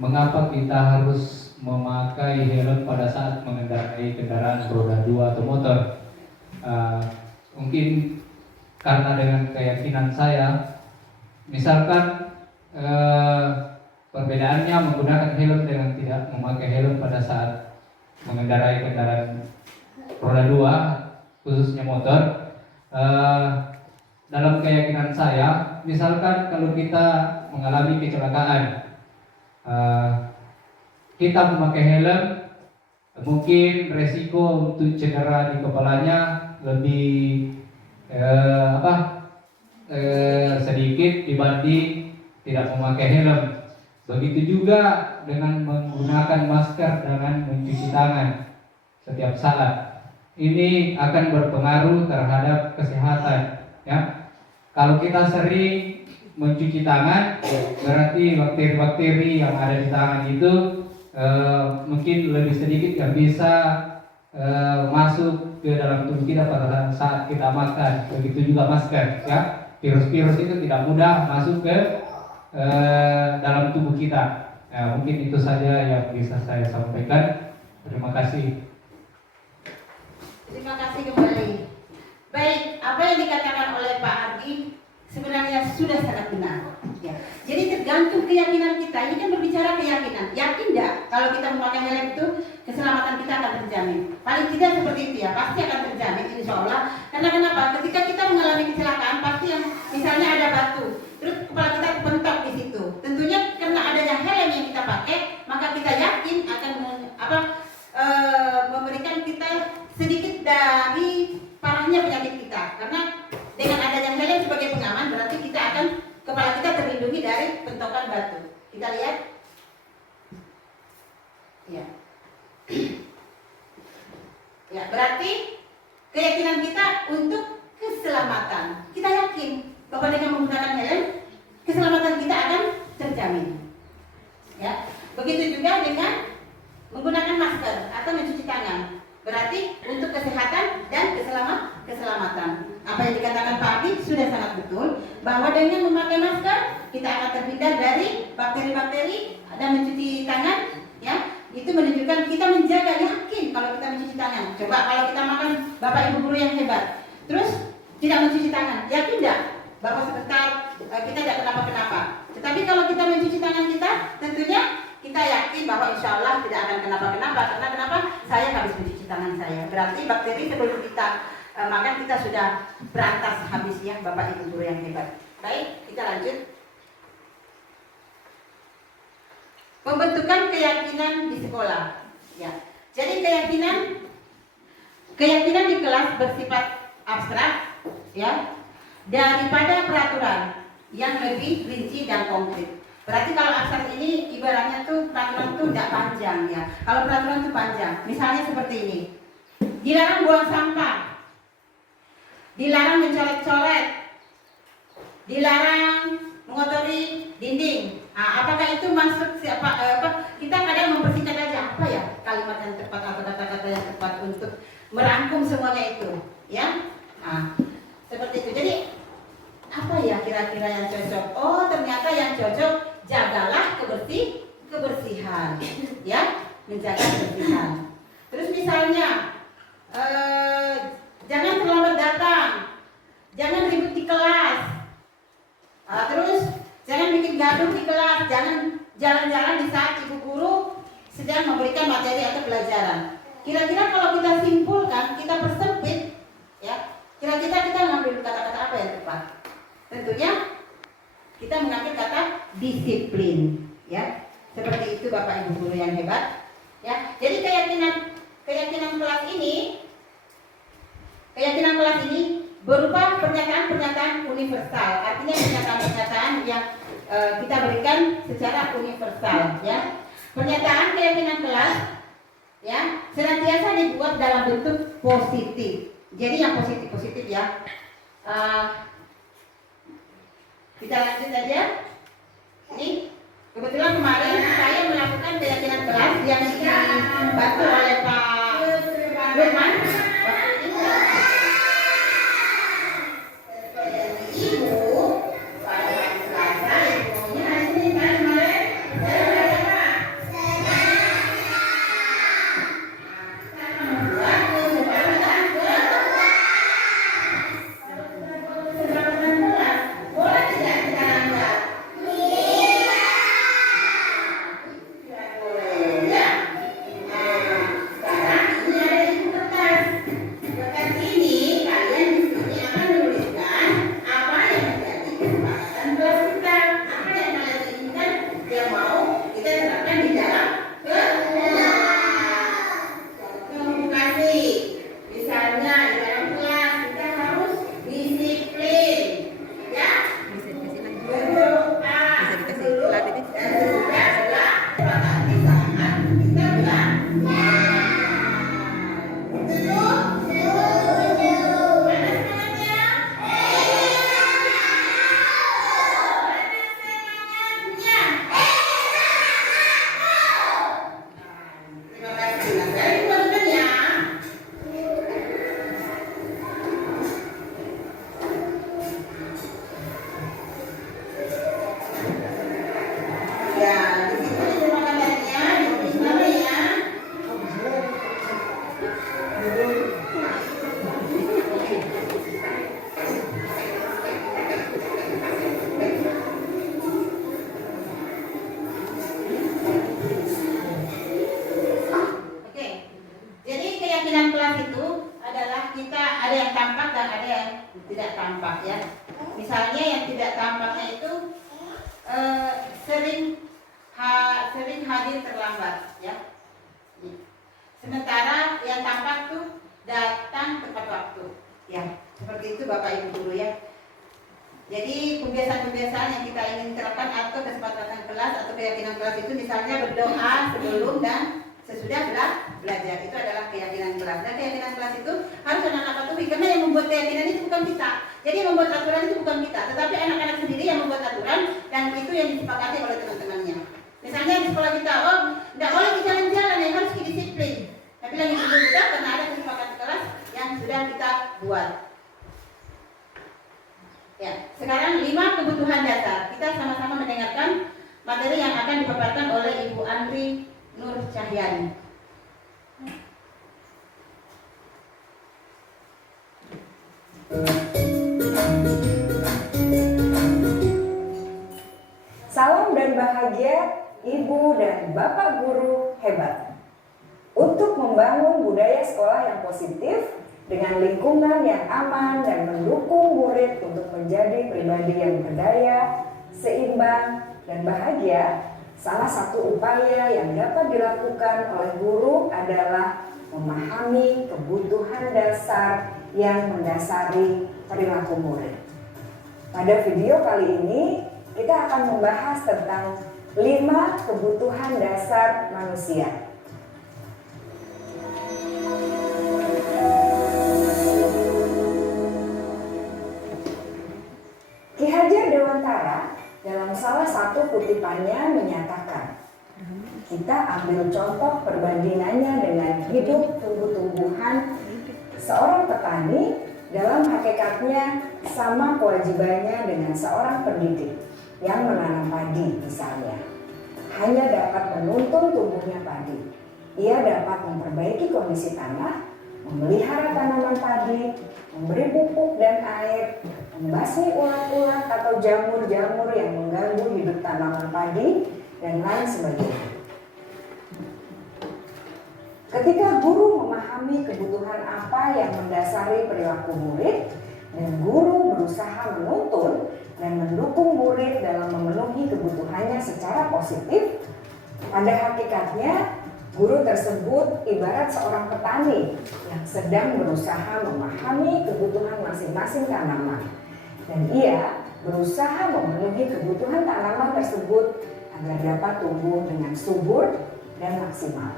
mengapa kita harus memakai helm pada saat mengendarai kendaraan roda 2 atau motor? Mungkin karena dengan keyakinan saya, misalkan perbedaannya menggunakan helm dengan tidak memakai helm pada saat mengendarai kendaraan roda 2, khususnya motor. Dalam keyakinan saya, misalkan kalau kita mengalami kecelakaan, kita memakai helm, mungkin resiko untuk cedera di kepalanya lebih sedikit dibanding tidak memakai helm. Begitu juga dengan menggunakan masker dengan mencuci tangan setiap saat. Ini akan berpengaruh terhadap kesehatan. Ya, kalau kita sering mencuci tangan, berarti bakteri-bakteri yang ada di tangan itu mungkin lebih sedikit yang bisa masuk ke dalam tubuh kita pada saat kita makan. Begitu juga masker. Ya, virus-virus itu tidak mudah masuk ke dalam tubuh kita. Ya, mungkin itu saja yang bisa saya sampaikan. Terima kasih. Terima kasih kembali. Baik, apa yang dikatakan oleh Pak Ardi sebenarnya sudah sangat benar. Ya. Jadi tergantung keyakinan kita. Ini kan berbicara keyakinan. Yakin tidak kalau kita memakai helm itu keselamatan kita akan terjamin? Paling tidak seperti itu ya, pasti akan terjamin insya Allah. Karena kenapa? Ketika kita mengalami kecelakaan, pasti yang misalnya ada batu, terus kepala kita bentok di situ. Tentunya karena adanya helm yang kita pakai, maka kita yakin akan memberikan kita sedikit dari parahnya penyakit kita. Karena dengan adanya helm sebagai pengaman, berarti kita akan kepala kita terlindungi dari bentokan batu. Kita lihat. Ya. Ya, berarti keyakinan kita untuk keselamatan. Kita yakin bahwa dengan menggunakan helm, keselamatan kita akan terjamin. Ya. Begitu juga dengan menggunakan masker atau mencuci tangan. Berarti untuk kesehatan dan keselamatan. Apa yang dikatakan Pak Ardi sudah sangat betul, bahwa dengan memakai masker kita akan terhindar dari bakteri-bakteri dan mencuci tangan. Ya, itu menunjukkan kita menjaga, yakin kalau kita mencuci tangan. Coba kalau kita makan, Bapak Ibu guru yang hebat, terus tidak mencuci tangan, yakin tidak? Bahwa sebentar kita tidak kenapa-kenapa. Tetapi kalau kita mencuci tangan kita, tentunya kita yakin bahwa insya Allah tidak akan kenapa-kenapa. Karena kenapa? Saya habis mencuci tangan saya. Berarti bakteri sebelum kita makan kita sudah berantas habis ya, Bapak Ibu guru yang hebat. Baik, kita lanjut. Pembentukan keyakinan di sekolah. Ya. Jadi keyakinan di kelas bersifat abstrak, ya, daripada peraturan yang lebih rinci dan konkret. Berarti kalau abstrak ini ibaratnya tuh peraturan tuh tidak panjang ya. Kalau peraturan tuh panjang, misalnya seperti ini. Dilarang buang sampah, dilarang mencoret-coret, dilarang mengotori dinding. Nah, apakah itu masuk kita kadang mempersingkat aja apa ya kalimat yang tepat atau kata-kata yang tepat untuk merangkum semuanya itu, ya? Nah, seperti itu. Jadi apa ya kira-kira yang cocok? Oh, ternyata yang cocok jagalah kebersihan, ya, menjaga kebersihan. Terus misalnya jangan terlambat datang, jangan ribut di kelas, terus jangan bikin gaduh di kelas, jangan jalan-jalan di saat ibu guru sedang memberikan materi atau pelajaran. Kira-kira kalau kita simpulkan, kita persempit, ya, kira-kira kita ngambil kata-kata apa yang tepat? Berikutnya kita mengambil kata disiplin, ya. Seperti itu Bapak Ibu guru yang hebat, ya. Jadi keyakinan kelas ini berupa pernyataan-pernyataan universal. Artinya pernyataan-pernyataan yang kita berikan secara universal, ya. Pernyataan keyakinan kelas, ya, senantiasa dibuat dalam bentuk positif. Jadi yang positif ya. Kita lanjut aja. Ini kebetulan kemarin saya melakukan keyakinan kelas yang dibantu oleh Pak Lukman. Tidak tampak, ya. Misalnya yang tidak tampaknya itu sering hadir terlambat, ya. Sementara yang tampak tuh datang tepat waktu, ya. Seperti itu Bapak Ibu guru, ya. Jadi kebiasaan-kebiasaan yang kita ingin terapkan atau kesepakatan kelas atau keyakinan kelas itu misalnya berdoa sebelum dan sesudah belajar, itu adalah keyakinan kelas. Dan keyakinan kelas itu harus anak-anak patuhi, karena yang membuat keyakinan itu bukan kita. Jadi yang membuat aturan itu bukan kita, tetapi anak-anak sendiri yang membuat aturan, dan itu yang disepakati oleh teman-temannya. Misalnya di sekolah kita, oh tidak boleh jalan-jalan, yang harus disiplin. Tapi yang itu kita karena ada kesepakatan kelas yang sudah kita buat. Ya, sekarang 5 kebutuhan dasar. Kita sama-sama mendengarkan materi yang akan dipaparkan oleh Ibu Andri Nur Cahyani. Salam dan bahagia Ibu dan Bapak guru hebat. Untuk membangun budaya sekolah yang positif dengan lingkungan yang aman dan mendukung murid untuk menjadi pribadi yang berdaya, seimbang, dan bahagia, salah satu upaya yang dapat dilakukan oleh guru adalah memahami kebutuhan dasar yang mendasari perilaku murid. Pada video kali ini, kita akan membahas tentang 5 kebutuhan dasar manusia. Ki Hajar Dewantara dalam salah satu kutipannya menyatakan, kita ambil contoh perbandingannya dengan hidup tumbuh-tumbuhan. Seorang petani dalam hakikatnya sama kewajibannya dengan seorang pendidik yang menanam padi misalnya. Hanya dapat menuntun tumbuhnya padi. Ia dapat memperbaiki kondisi tanah, memelihara tanaman padi, memberi pupuk dan air, membasmi ulat-ulat atau jamur-jamur yang mengganggu hidup tanaman padi, dan lain sebagainya. Ketika guru memahami kebutuhan apa yang mendasari perilaku murid, dan guru berusaha menuntun dan mendukung murid dalam memenuhi kebutuhannya secara positif, pada hakikatnya guru tersebut ibarat seorang petani yang sedang berusaha memahami kebutuhan masing-masing tanaman, dan ia berusaha memenuhi kebutuhan tanaman tersebut agar dapat tumbuh dengan subur dan maksimal.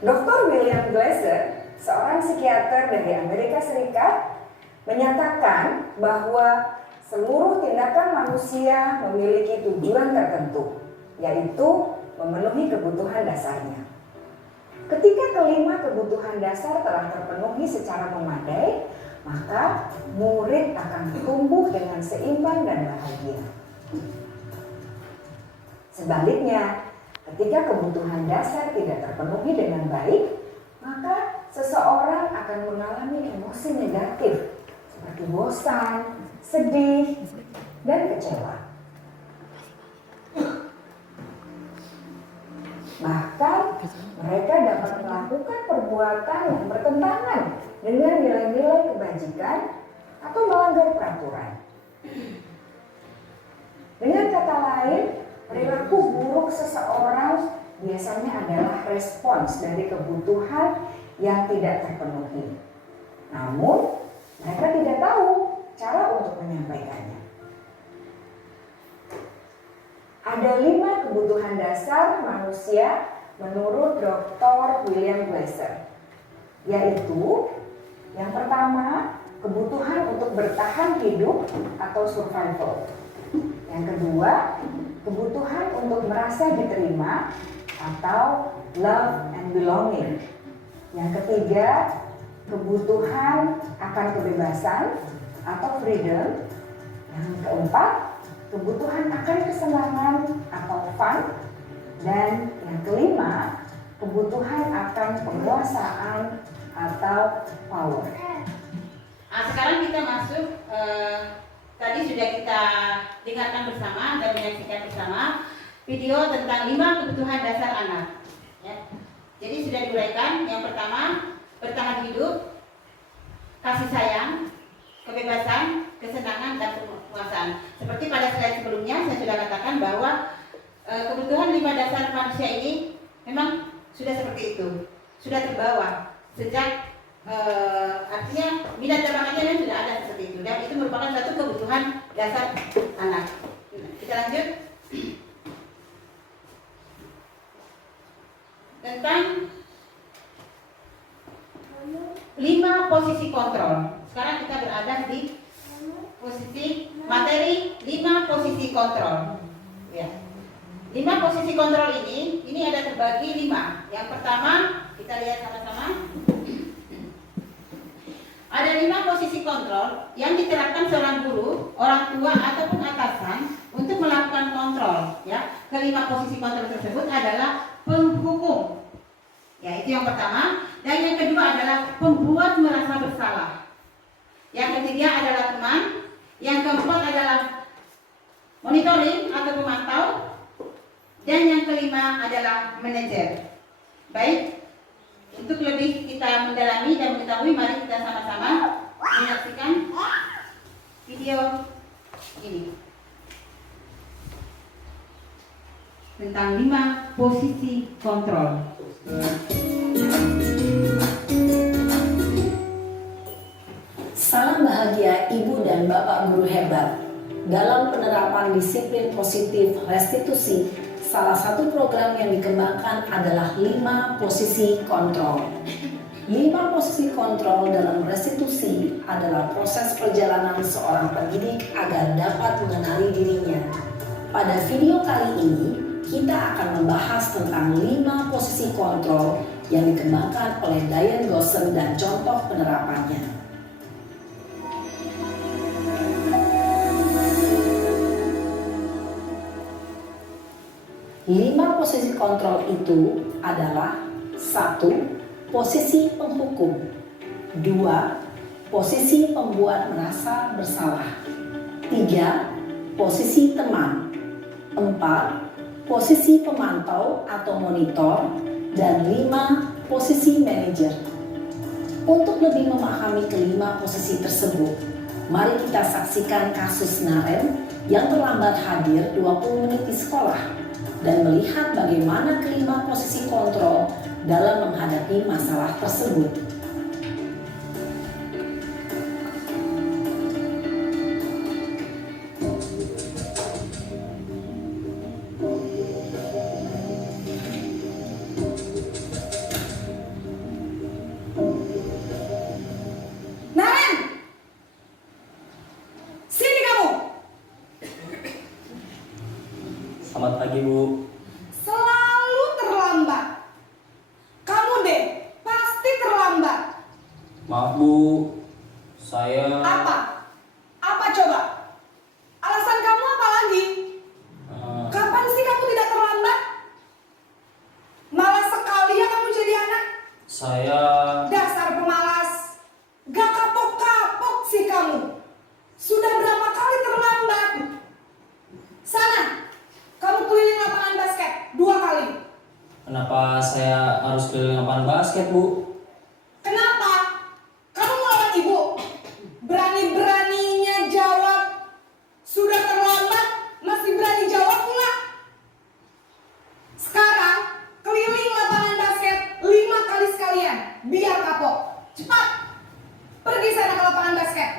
Dr. William Glasser, seorang psikiater dari Amerika Serikat, menyatakan bahwa seluruh tindakan manusia memiliki tujuan tertentu, yaitu memenuhi kebutuhan dasarnya. Ketika kelima kebutuhan dasar telah terpenuhi secara memadai, maka murid akan tumbuh dengan seimbang dan bahagia. Sebaliknya, ketika kebutuhan dasar tidak terpenuhi dengan baik, maka seseorang akan mengalami emosi negatif seperti bosan, sedih, dan kecewa. Bahkan mereka dapat melakukan perbuatan yang bertentangan dengan nilai-nilai kebajikan atau melanggar peraturan. Dengan kata lain, perilaku buruk seseorang biasanya adalah respons dari kebutuhan yang tidak terpenuhi. Namun, mereka tidak tahu cara untuk menyampaikannya. Ada 5 kebutuhan dasar manusia menurut Dr. William Glasser, yaitu yang pertama, kebutuhan untuk bertahan hidup atau survival. Yang kedua, kebutuhan untuk merasa diterima atau love and belonging. Yang ketiga, kebutuhan akan kebebasan atau freedom. Yang keempat, kebutuhan akan kesenangan atau fun. Dan yang kelima, kebutuhan akan penguasaan atau power. Nah, sekarang kita masuk, tadi sudah kita dengarkan bersama dan menyaksikan bersama video tentang 5 kebutuhan dasar anak. Ya. Jadi sudah diuraikan, yang pertama, bertahan hidup, kasih sayang, kebebasan, kesenangan, dan penguasaan. Seperti pada slide sebelumnya, saya sudah katakan bahwa kebutuhan 5 dasar manusia ini memang sudah seperti itu, sudah terbawa sejak artinya minat dan bakatnya memang sudah ada seperti itu, dan itu merupakan satu kebutuhan dasar anak. Kita lanjut tentang 5 posisi kontrol. Sekarang kita berada di posisi materi 5 posisi kontrol. Ya. 5 posisi kontrol ini ada terbagi 5. Yang pertama, kita lihat sama-sama. Ada 5 posisi kontrol yang diterapkan seorang guru, orang tua ataupun atasan untuk melakukan kontrol. Ya, kelima posisi kontrol tersebut adalah penghukum. Ya, itu yang pertama. Dan yang kedua adalah pembuat merasa bersalah. Yang ketiga adalah teman. Yang keempat adalah monitoring atau pemantau. Dan yang kelima adalah manajer. Baik. Untuk lebih kita mendalami dan mengetahui, mari kita sama-sama menyaksikan video ini tentang 5 posisi kontrol. Salam bahagia Ibu dan Bapak guru hebat. Dalam penerapan disiplin positif restitusi, salah satu program yang dikembangkan adalah 5 posisi kontrol. 5 posisi kontrol dalam restitusi adalah proses perjalanan seorang pendidik agar dapat mengenali dirinya. Pada video kali ini, kita akan membahas tentang 5 posisi kontrol yang dikembangkan oleh Diane Gosson dan contoh penerapannya. 5 posisi kontrol itu adalah 1. Posisi penghukum. 2. Posisi pembuat merasa bersalah. 3. Posisi teman. 4. Posisi pemantau atau monitor. Dan 5. Posisi manajer. Untuk lebih memahami kelima posisi tersebut, mari kita saksikan kasus Naren yang terlambat hadir 20 menit di sekolah dan melihat bagaimana kelima posisi kontrol dalam menghadapi masalah tersebut. Selamat pagi, Bu. Selalu terlambat. Kamu deh, pasti terlambat. Maaf, Bu. Saya... Apa? Apa coba? Alasan kamu apa lagi? Kapan sih kamu tidak terlambat? Malas sekali ya kamu jadi anak. Saya... Dasar pemalas. Gak kapok-kapok sih kamu. Sudah berapa kali terlambat? Sana. Kamu keliling lapangan basket 2 kali. Kenapa saya harus keliling lapangan basket, Bu? Kenapa? Kamu melawan ibu. Berani-beraninya jawab. Sudah terlambat, masih berani jawab pula. Sekarang, keliling lapangan basket 5 kali sekalian. Biar kapok. Cepat. Pergi sana ke lapangan basket.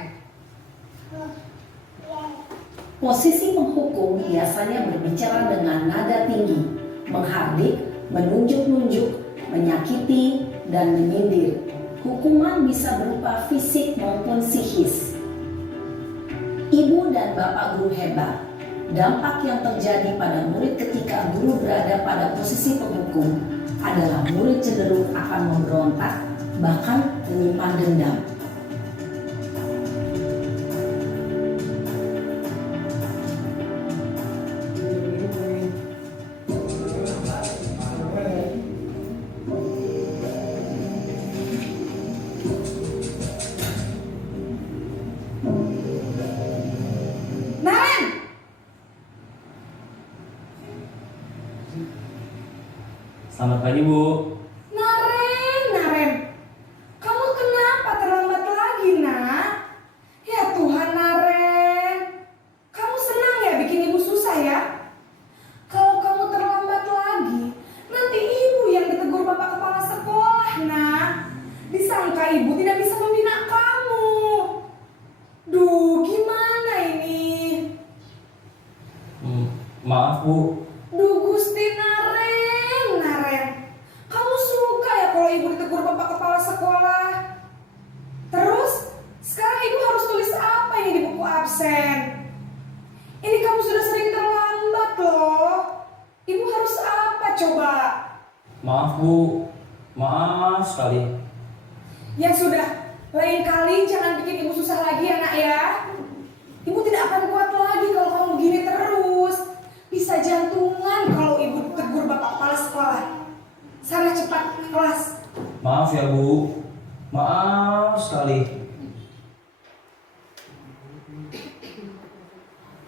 Posisi menghukum biasanya berbicara dengan nada tinggi, menghardik, menunjuk-nunjuk, menyakiti, dan menyindir. Hukuman bisa berupa fisik maupun psikis. Ibu dan bapak guru hebat. Dampak yang terjadi pada murid ketika guru berada pada posisi penghukum adalah murid cenderung akan memberontak, bahkan menyimpan dendam. Selamat pagi, Bu. Naren. Kamu kenapa terlambat lagi, nak? Ya Tuhan, Naren. Kamu senang ya bikin ibu susah ya? Kalau kamu terlambat lagi, nanti ibu yang ditegur bapak kepala sekolah, nak. Disangka ibu tidak bisa membina kamu. Duh, gimana ini? Maaf, Bu. Duh, Gusti Naren. Kamu suka ya kalau ibu ditegur bapak kepala sekolah? Terus, sekarang ibu harus tulis apa ini di buku absen? Ini kamu sudah sering terlambat loh. Ibu harus apa coba? Maaf, Bu. Maaf sekali. Ya sudah, lain kali jangan bikin ibu susah lagi ya nak ya. Ibu tidak akan kuat lagi kalau kamu begini terus. Bisa jantungan kalau ibu tegur bapak kepala sekolah. Sana cepat ke kelas. Maaf ya, Bu. Maaf sekali.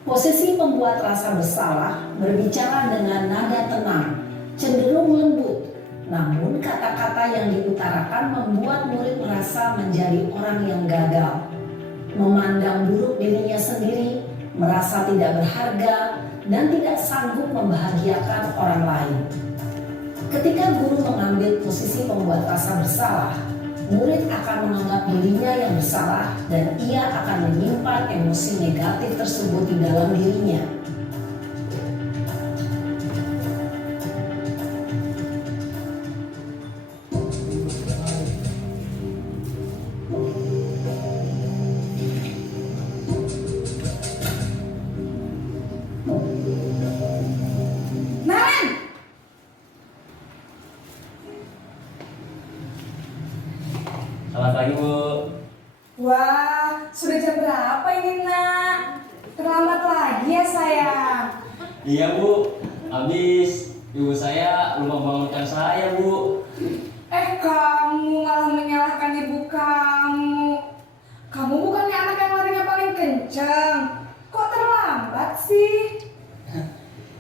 Posisi pembuat rasa bersalah berbicara dengan nada tenang, cenderung lembut. Namun kata-kata yang diutarakan membuat murid merasa menjadi orang yang gagal, memandang buruk dirinya sendiri, merasa tidak berharga, dan tidak sanggup membahagiakan orang lain. Ketika guru mengambil posisi pembuat rasa bersalah, murid akan menganggap dirinya yang bersalah dan ia akan menyimpan emosi negatif tersebut di dalam dirinya. Selamat pagi, Bu. Wah, sudah jam berapa ini nak? Terlambat lagi ya sayang. Iya, Bu. Habis ibu saya lupa bangunkan saya, Bu. Kamu malah menyalahkan ibu kamu. Kamu bukannya anak yang larinya paling kencang. Kok terlambat sih?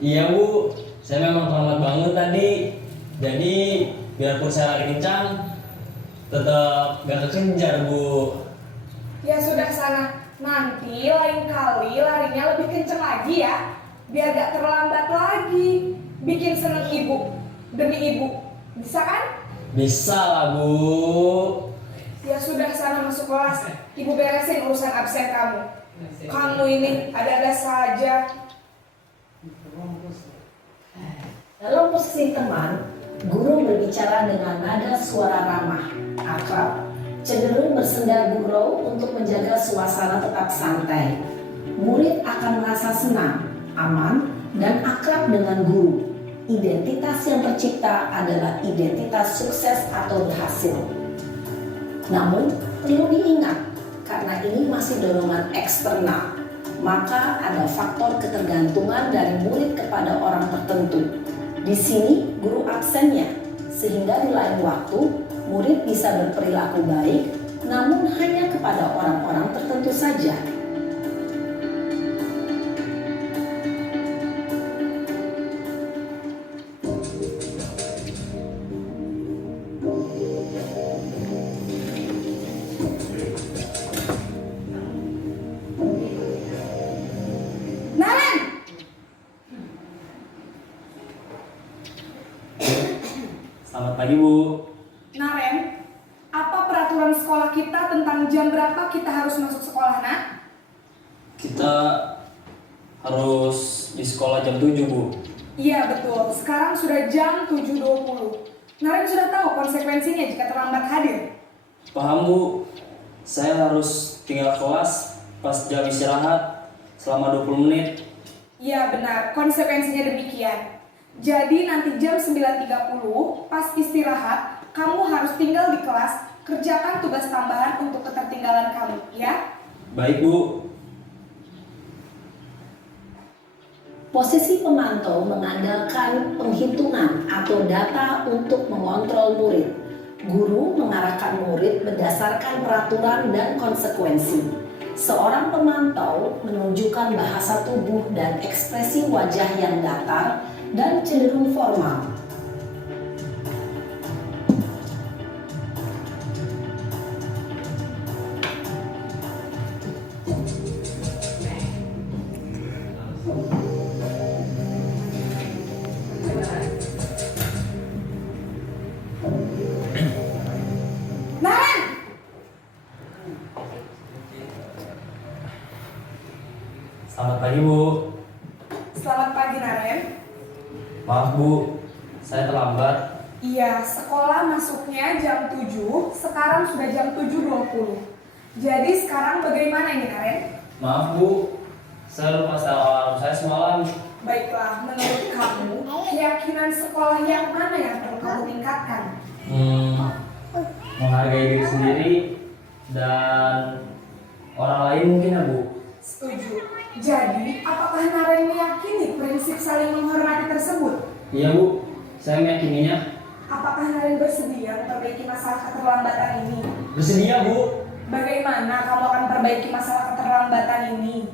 Iya, Bu. Saya memang terlambat bangun tadi. Jadi biarpun saya lari kencang, tetap gak kekejar Bu. Ya sudah sana, nanti lain kali larinya lebih kenceng lagi ya, biar gak terlambat lagi. Bikin seneng ibu, demi ibu, bisa kan? Bisa lah Bu. Ya sudah sana masuk kelas, ibu beresin urusan absen kamu. Kamu ini ada-ada saja. Dalam posisi teman, guru berbicara dengan nada suara ramah, akrab, cenderung bersenda gurau untuk menjaga suasana tetap santai. Murid akan merasa senang, aman, dan akrab dengan guru. Identitas yang tercipta adalah identitas sukses atau berhasil. Namun, perlu diingat, karena ini masih dorongan eksternal, maka ada faktor ketergantungan dari murid kepada orang tertentu. Di sini guru absennya, sehingga di lain waktu murid bisa berperilaku baik, namun hanya kepada orang-orang tertentu saja. Selamat pagi Bu. Naren, apa peraturan sekolah kita tentang jam berapa kita harus masuk sekolah, nak? Kita harus di sekolah jam 7 Bu. Iya betul, sekarang sudah jam 7.20. Naren sudah tahu konsekuensinya jika terlambat hadir. Paham Bu. Saya harus tinggal kelas pas jam istirahat selama 20 menit. Iya benar, konsekuensinya demikian. Jadi nanti jam 9.30 pas istirahat, kamu harus tinggal di kelas, kerjakan tugas tambahan untuk ketertinggalan kamu, ya? Baik Bu. Posisi pemantau mengandalkan penghitungan atau data untuk mengontrol murid. Guru mengarahkan murid berdasarkan peraturan dan konsekuensi. Seorang pemantau menunjukkan bahasa tubuh dan ekspresi wajah yang datar dan cenderung formal. Selamat pagi Bu. Selamat pagi, Naren. Maaf Bu, saya terlambat. Iya, sekolah masuknya jam 7, sekarang sudah jam 7.20. Jadi sekarang bagaimana ini, Naren? Maaf Bu, saya lupa setel alarm saya semalam. Baiklah, menurut kamu, keyakinan sekolah yang mana yang perlu kamu tingkatkan? Menghargai diri sendiri dan orang lain mungkin ya Bu. Setuju. Jadi, apakah Naren meyakini prinsip saling menghormati tersebut? Iya Bu, saya meyakininya. Apakah Naren bersedia memperbaiki masalah keterlambatan ini? Bersedia Bu. Bagaimana kamu akan perbaiki masalah keterlambatan ini?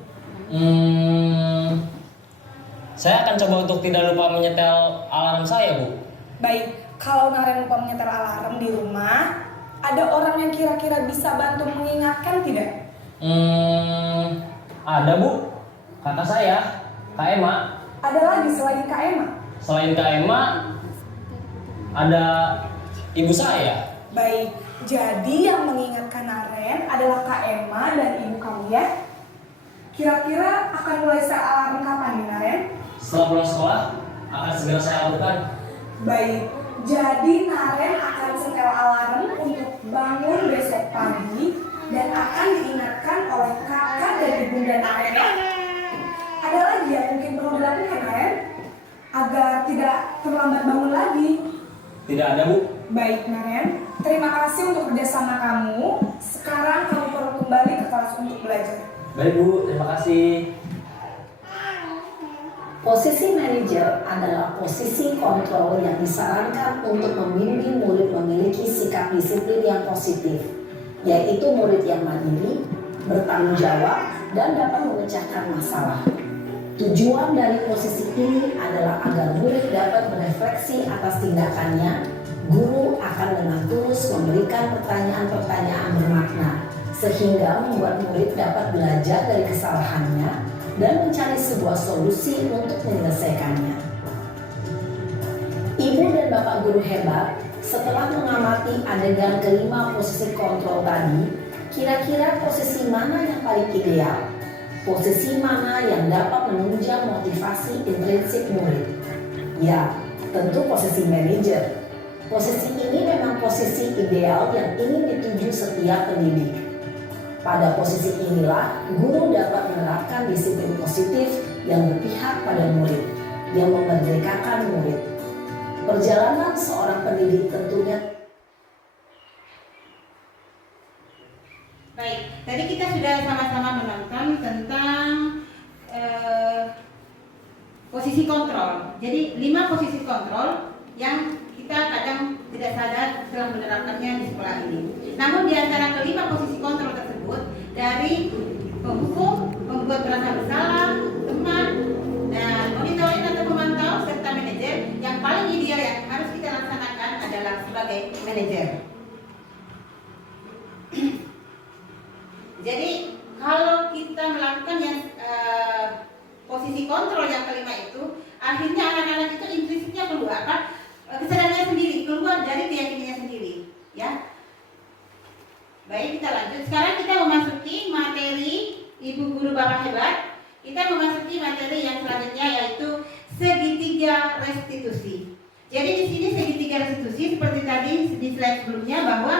Saya akan coba untuk tidak lupa menyetel alarm saya Bu. Baik, kalau Naren lupa menyetel alarm di rumah, ada orang yang kira-kira bisa bantu mengingatkan tidak? Ada Bu, kakak saya, Kak Emma. Ada lagi selain Kak Emma? Selain Kak Emma, ada ibu saya. Baik, jadi yang mengingatkan Naren adalah Kak Emma dan ibu kamu ya? Kira-kira akan mulai set alarm kapan nih Naren? Setelah pulang sekolah, akan segera saya lakukan. Baik, jadi Naren akan setel alarm untuk bangun besok pagi dan akan diingatkan oleh kakak dan ibunda Naren. Ada lagi yang mungkin perlu dilakukan Naren agar tidak terlambat bangun lagi? Tidak ada Bu. Baik Naren, terima kasih untuk kerjasama kamu. Sekarang kamu perlu kembali ke kelas untuk belajar. Baik Bu, terima kasih. Posisi manajer adalah posisi kontrol yang disarankan untuk membimbing murid memiliki sikap disiplin yang positif, yaitu murid yang mandiri, bertanggung jawab, dan dapat memecahkan masalah. Tujuan dari posisi ini adalah agar murid dapat berefleksi atas tindakannya Guru akan dengan tulus memberikan pertanyaan-pertanyaan bermakna sehingga membuat murid dapat belajar dari kesalahannya dan mencari sebuah solusi untuk menyelesaikannya. Ibu dan Bapak guru hebat, setelah mengamati adegan kelima posisi kontrol tadi, kira-kira posisi mana yang paling ideal? Posisi mana yang dapat menunjang motivasi intrinsik murid? Ya, tentu posisi manajer. Posisi ini memang posisi ideal yang ingin dituju setiap pendidik. Pada posisi inilah, guru dapat menerapkan disiplin positif yang berpihak pada murid, yang memerdekakan murid. Perjalanan seorang pendidik tentunya. Baik, tadi kita sudah sama-sama menonton tentang posisi kontrol. Jadi 5 posisi kontrol yang kita kadang tidak sadar setelah menerapkannya di sekolah ini. Namun di antara kelima posisi kontrol tersebut, dari penghukum, pembuat merasa bersalah, teman, dan monitoring atau pemantau serta manajer, yang paling ideal yang harus kita laksanakan adalah sebagai manajer. Jadi kalau kita melakukan yang posisi kontrol yang kelima itu, akhirnya anak-anak itu intrinsiknya keluar, kesadarannya sendiri, keluar dari keyakinannya sendiri, ya. Baik, kita lanjut. Sekarang kita memasuki materi Ibu Guru Bapak Hebat. Kita memasuki materi yang selanjutnya, yaitu segitiga restitusi. Jadi di sini segitiga restitusi seperti tadi di slide sebelumnya, bahwa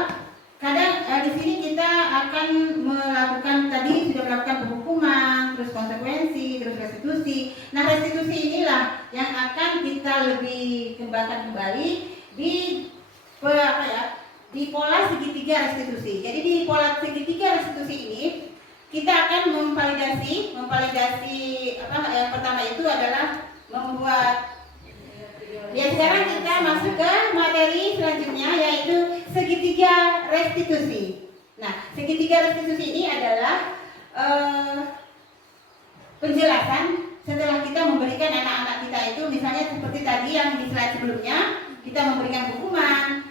kadang di sini kita akan melakukan, tadi sudah melakukan penghukuman, terus konsekuensi, terus restitusi. Nah, restitusi inilah yang akan kita lebih kembangkan kembali di di pola segitiga restitusi. Jadi di pola segitiga restitusi ini kita akan memvalidasi yang pertama itu adalah membuat. Ya, sekarang kita masuk ke materi selanjutnya, yaitu segitiga restitusi. Nah, segitiga restitusi ini adalah penjelasan setelah kita memberikan anak-anak kita itu, misalnya seperti tadi yang di slide sebelumnya, kita memberikan hukuman,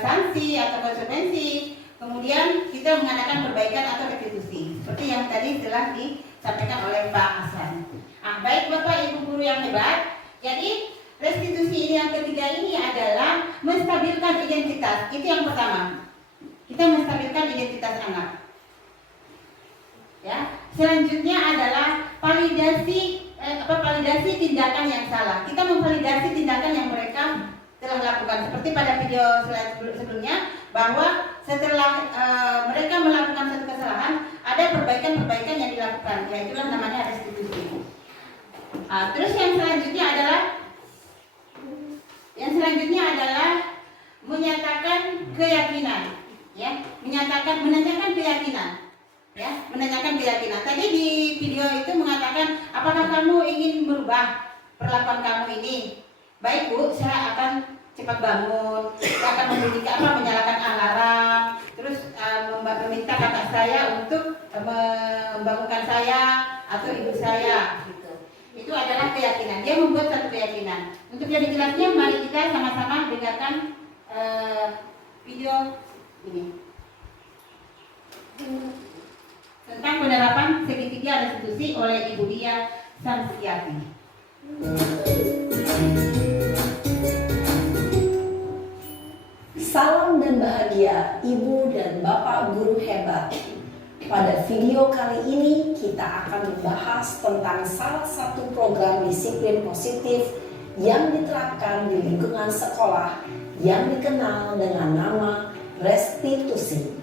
sanksi atau konsekuensi, kemudian kita mengadakan perbaikan atau restitusi, seperti yang tadi telah disampaikan oleh Pak Hasan. Nah, baik Bapak Ibu guru yang hebat, jadi restitusi ini yang ketiga ini adalah menstabilkan identitas. Itu yang pertama. Kita menstabilkan identitas anak. Ya. Selanjutnya adalah validasi tindakan yang salah. Kita memvalidasi tindakan yang mereka telah lakukan. Seperti pada video slide sebelumnya, bahwa setelah mereka melakukan satu kesalahan, ada perbaikan-perbaikan yang dilakukan. Ya, itulah namanya restitusi. Terus yang selanjutnya adalah menyatakan keyakinan, ya, menanyakan keyakinan, ya, menanyakan keyakinan. Tadi di video itu mengatakan, apakah kamu ingin merubah perlakuan kamu ini? Baik Bu, saya akan cepat bangun, saya akan menyalakan alarm, terus meminta kakak saya untuk membangunkan saya atau ibu saya, gitu. Itu adalah keyakinan. Dia membuat satu keyakinan. Untuk lebih jelasnya, mari kita sama-sama dengarkan video ini tentang penerapan segitiga restitusi oleh Ibu Dia Samsiati. Salam dan bahagia Ibu dan Bapak guru hebat. Pada video kali ini kita akan membahas tentang salah satu program disiplin positif yang diterapkan di lingkungan sekolah yang dikenal dengan nama restitusi.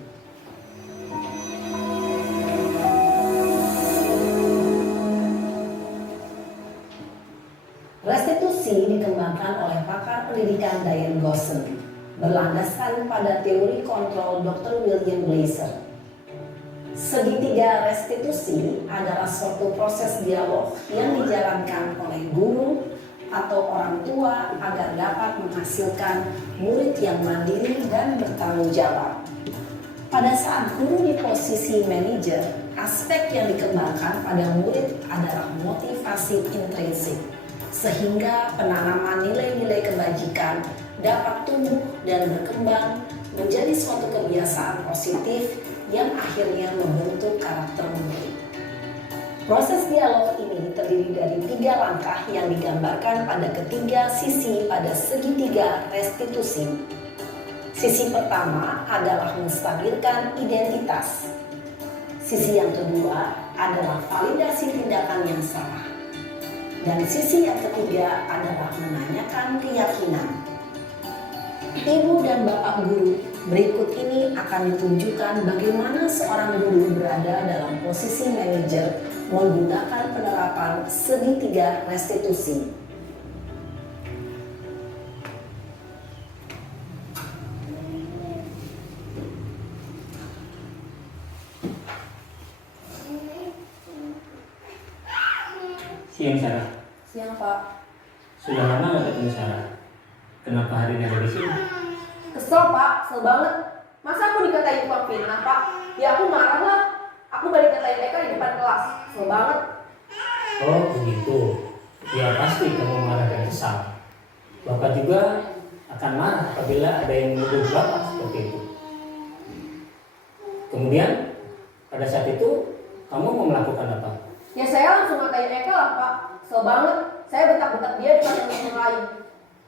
Restitusi dikembangkan oleh pakar pendidikan Diane Gosson, berlandaskan pada teori kontrol Dr. William Blaser. Segitiga restitusi adalah suatu proses dialog yang dijalankan oleh guru atau orang tua agar dapat menghasilkan murid yang mandiri dan bertanggung jawab. Pada saat guru di posisi manajer, aspek yang dikembangkan pada murid adalah motivasi intrinsik, sehingga penanaman nilai-nilai kebajikan dapat tumbuh dan berkembang menjadi suatu kebiasaan positif yang akhirnya membentuk karakter murid. Proses dialog ini terdiri dari 3 langkah yang digambarkan pada ketiga sisi pada segitiga restitusi. Sisi pertama adalah menstabilkan identitas. Sisi yang kedua adalah validasi tindakan yang salah. Dan sisi yang ketiga adalah menanyakan keyakinan. Ibu dan Bapak guru, berikut ini akan ditunjukkan bagaimana seorang guru berada dalam posisi manajer menggunakan penerapan segitiga restitusi. Siang Sarah. Siang Pak. Sudah lama nggak ketemu Sarah? Kenapa hari ini ada di sini? Kesel Pak, kesel banget. Masa aku dikatain tukang fitnah Pak? Ya aku marah lah. Aku balik katain Eka di depan kelas. Kesel banget. Oh begitu. Ya pasti kamu marah dan kesal. Bapak juga akan marah apabila ada yang menuduh Bapak seperti itu. Kemudian pada saat itu kamu mau melakukan apa? Ya saya langsung ngatain Eka lah Pak. Kesel banget. Saya bentak-bentak dia di depan yang lain.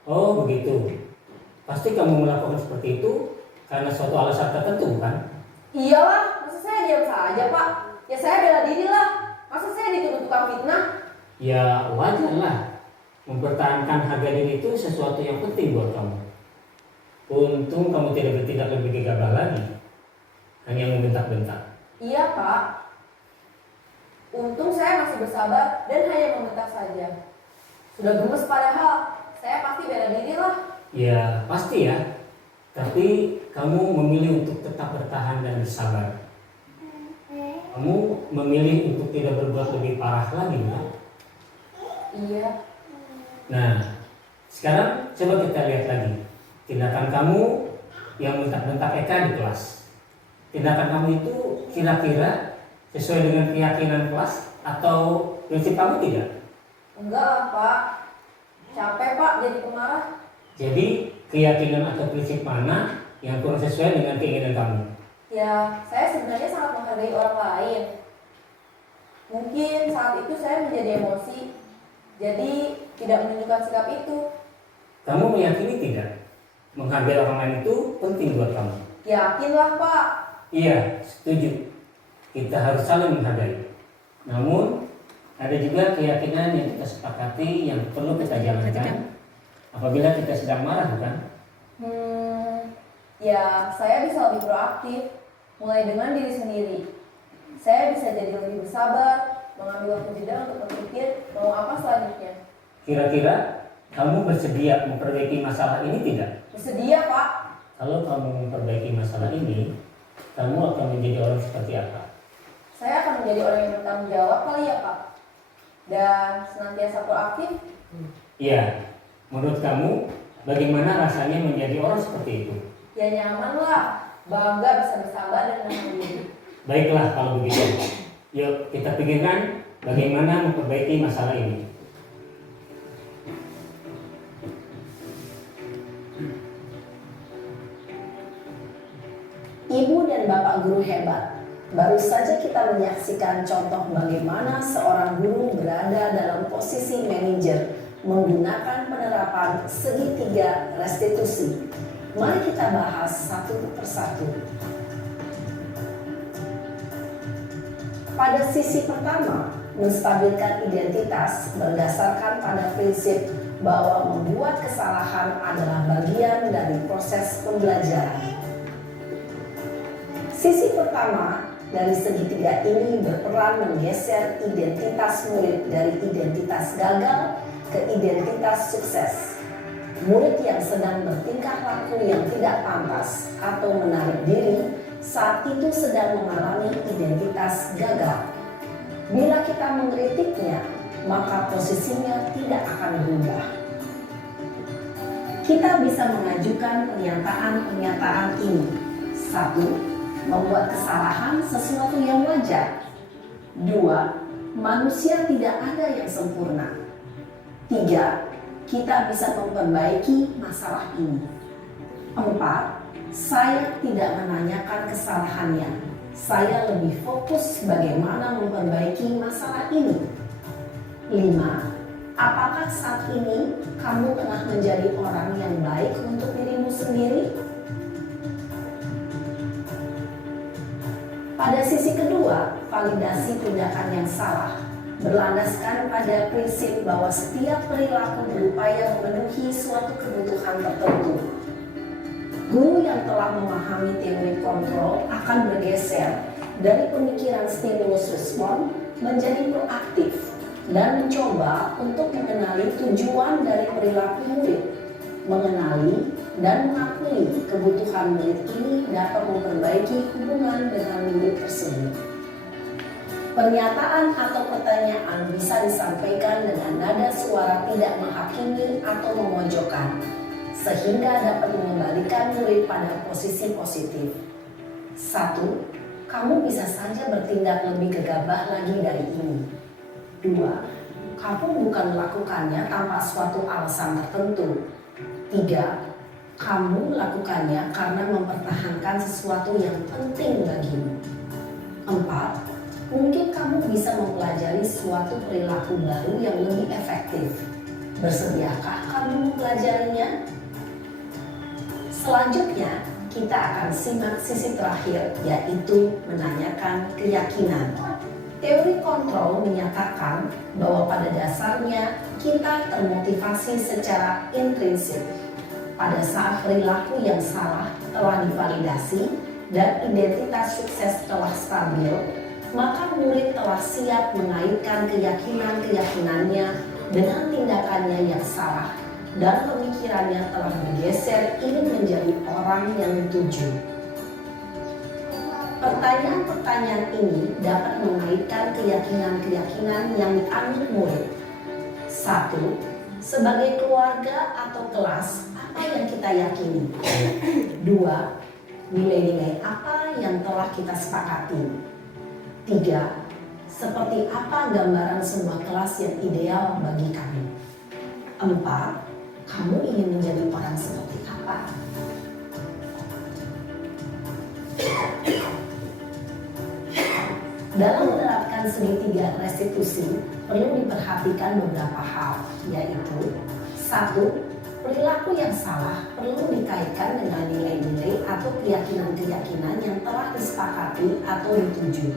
Oh begitu. Pasti kamu melakukan seperti itu karena suatu alasan tertentu kan? Iyalah, masa saya diam saja Pak? Ya saya bela diri lah. Masa saya dituduh tukang fitnah? Ya wajar lah. Mempertahankan harga diri itu sesuatu yang penting buat kamu. Untung kamu tidak bertindak lebih gegabah lagi. Hanya membentak-bentak. Iya Pak. Untung saya masih bersabar dan hanya membentak saja. Sudah gemes padahal. Saya pasti bela diri lah. Ya pasti ya. Tapi kamu memilih untuk tetap bertahan dan bersabar. Kamu memilih untuk tidak berbuat lebih parah lagi kan? Iya. Nah, sekarang coba kita lihat lagi tindakan kamu yang bentak-bentak Eka di kelas. Tindakan kamu itu kira-kira sesuai dengan keyakinan kelas atau prinsip kamu tidak? Enggak lah Pak. Capek Pak jadi pemarah. Jadi keyakinan atau prinsip mana yang kurang sesuai dengan keinginan kamu? Ya, saya sebenarnya sangat menghargai orang lain. Mungkin saat itu saya menjadi emosi, jadi tidak menunjukkan sikap itu. Kamu meyakini tidak? Menghargai orang lain itu penting buat kamu. Yakinlah Pak. Iya, setuju. Kita harus saling menghargai. Namun, ada juga keyakinan yang kita sepakati yang perlu kita jalankan apabila kita sedang marah, bukan? Ya, saya bisa lebih proaktif, mulai dengan diri sendiri. Saya bisa jadi lebih bersabar, mengambil waktu jeda untuk berpikir mau apa selanjutnya. Kira-kira kamu bersedia memperbaiki masalah ini tidak? Bersedia Pak. Kalau kamu memperbaiki masalah ini, kamu akan menjadi orang seperti apa? Saya akan menjadi orang yang bertanggung jawab kali ya Pak. Dan senantiasa proaktif. Iya, menurut kamu bagaimana rasanya menjadi orang seperti itu? Ya nyaman lah, bangga bisa bersabar dan menahan diri. Baiklah kalau begitu. Yuk kita pikirkan bagaimana memperbaiki masalah ini. Ibu dan Bapak guru hebat, baru saja kita menyaksikan contoh bagaimana seorang guru berada dalam posisi manajer menggunakan penerapan segitiga restitusi. Mari kita bahas satu persatu. Pada sisi pertama, menstabilkan identitas berdasarkan pada prinsip bahwa membuat kesalahan adalah bagian dari proses pembelajaran. Sisi pertama dari segitiga ini berperan menggeser identitas murid dari identitas gagal ke identitas sukses. Murid yang sedang bertingkah laku yang tidak pantas atau menarik diri saat itu sedang mengalami identitas gagal. Bila kita mengkritiknya, maka posisinya tidak akan berubah. Kita bisa mengajukan pernyataan-pernyataan ini. 1. Membuat kesalahan sesuatu yang wajar. 2. Manusia tidak ada yang sempurna. 3. kita bisa memperbaiki masalah ini. 4. Saya tidak menanyakan kesalahannya. Saya lebih fokus bagaimana memperbaiki masalah ini. 5. Apakah saat ini kamu tengah menjadi orang yang baik untuk dirimu sendiri? Pada sisi kedua, validasi tindakan yang salah berlandaskan pada prinsip bahwa setiap perilaku berupaya memenuhi suatu kebutuhan tertentu. Guru yang telah memahami teori kontrol akan bergeser dari pemikiran stimulus respon menjadi proaktif dan mencoba untuk mengenali tujuan dari perilaku murid. Mengenali dan mengakui kebutuhan murid ini dapat memperbaiki hubungan dengan murid tersebut. Pernyataan atau pertanyaan bisa disampaikan dengan nada suara tidak menghakimi atau memojokkan, sehingga dapat mengembalikan murid pada posisi positif. 1. Kamu bisa saja bertindak lebih gegabah lagi dari ini. 2. Kamu bukan melakukannya tanpa suatu alasan tertentu. 3. Kamu melakukannya karena mempertahankan sesuatu yang penting bagimu. 4. Mungkin kamu bisa mempelajari suatu perilaku baru yang lebih efektif. Bersediakah kamu mempelajarinya? Selanjutnya, kita akan simak sisi terakhir, yaitu menanyakan keyakinan. Teori kontrol menyatakan bahwa pada dasarnya kita termotivasi secara intrinsik. Pada saat perilaku yang salah telah divalidasi dan identitas sukses telah stabil, maka murid telah siap mengaitkan keyakinan-keyakinannya dengan tindakannya yang salah dan pemikirannya telah bergeser ingin menjadi orang yang dituju. Pertanyaan-pertanyaan ini dapat mengaitkan keyakinan-keyakinan yang dianut murid. 1. Sebagai keluarga atau kelas, apa yang kita yakini? 2. Nilai-nilai apa yang telah kita sepakati? 3. Seperti apa gambaran sebuah kelas yang ideal bagi kami? 4. Kamu ingin menjadi orang seperti apa? Dalam menerapkan segitiga restitusi, perlu diperhatikan beberapa hal, yaitu 1. Perilaku yang salah perlu dikaitkan dengan nilai-nilai atau keyakinan-keyakinan yang telah disepakati atau dituju.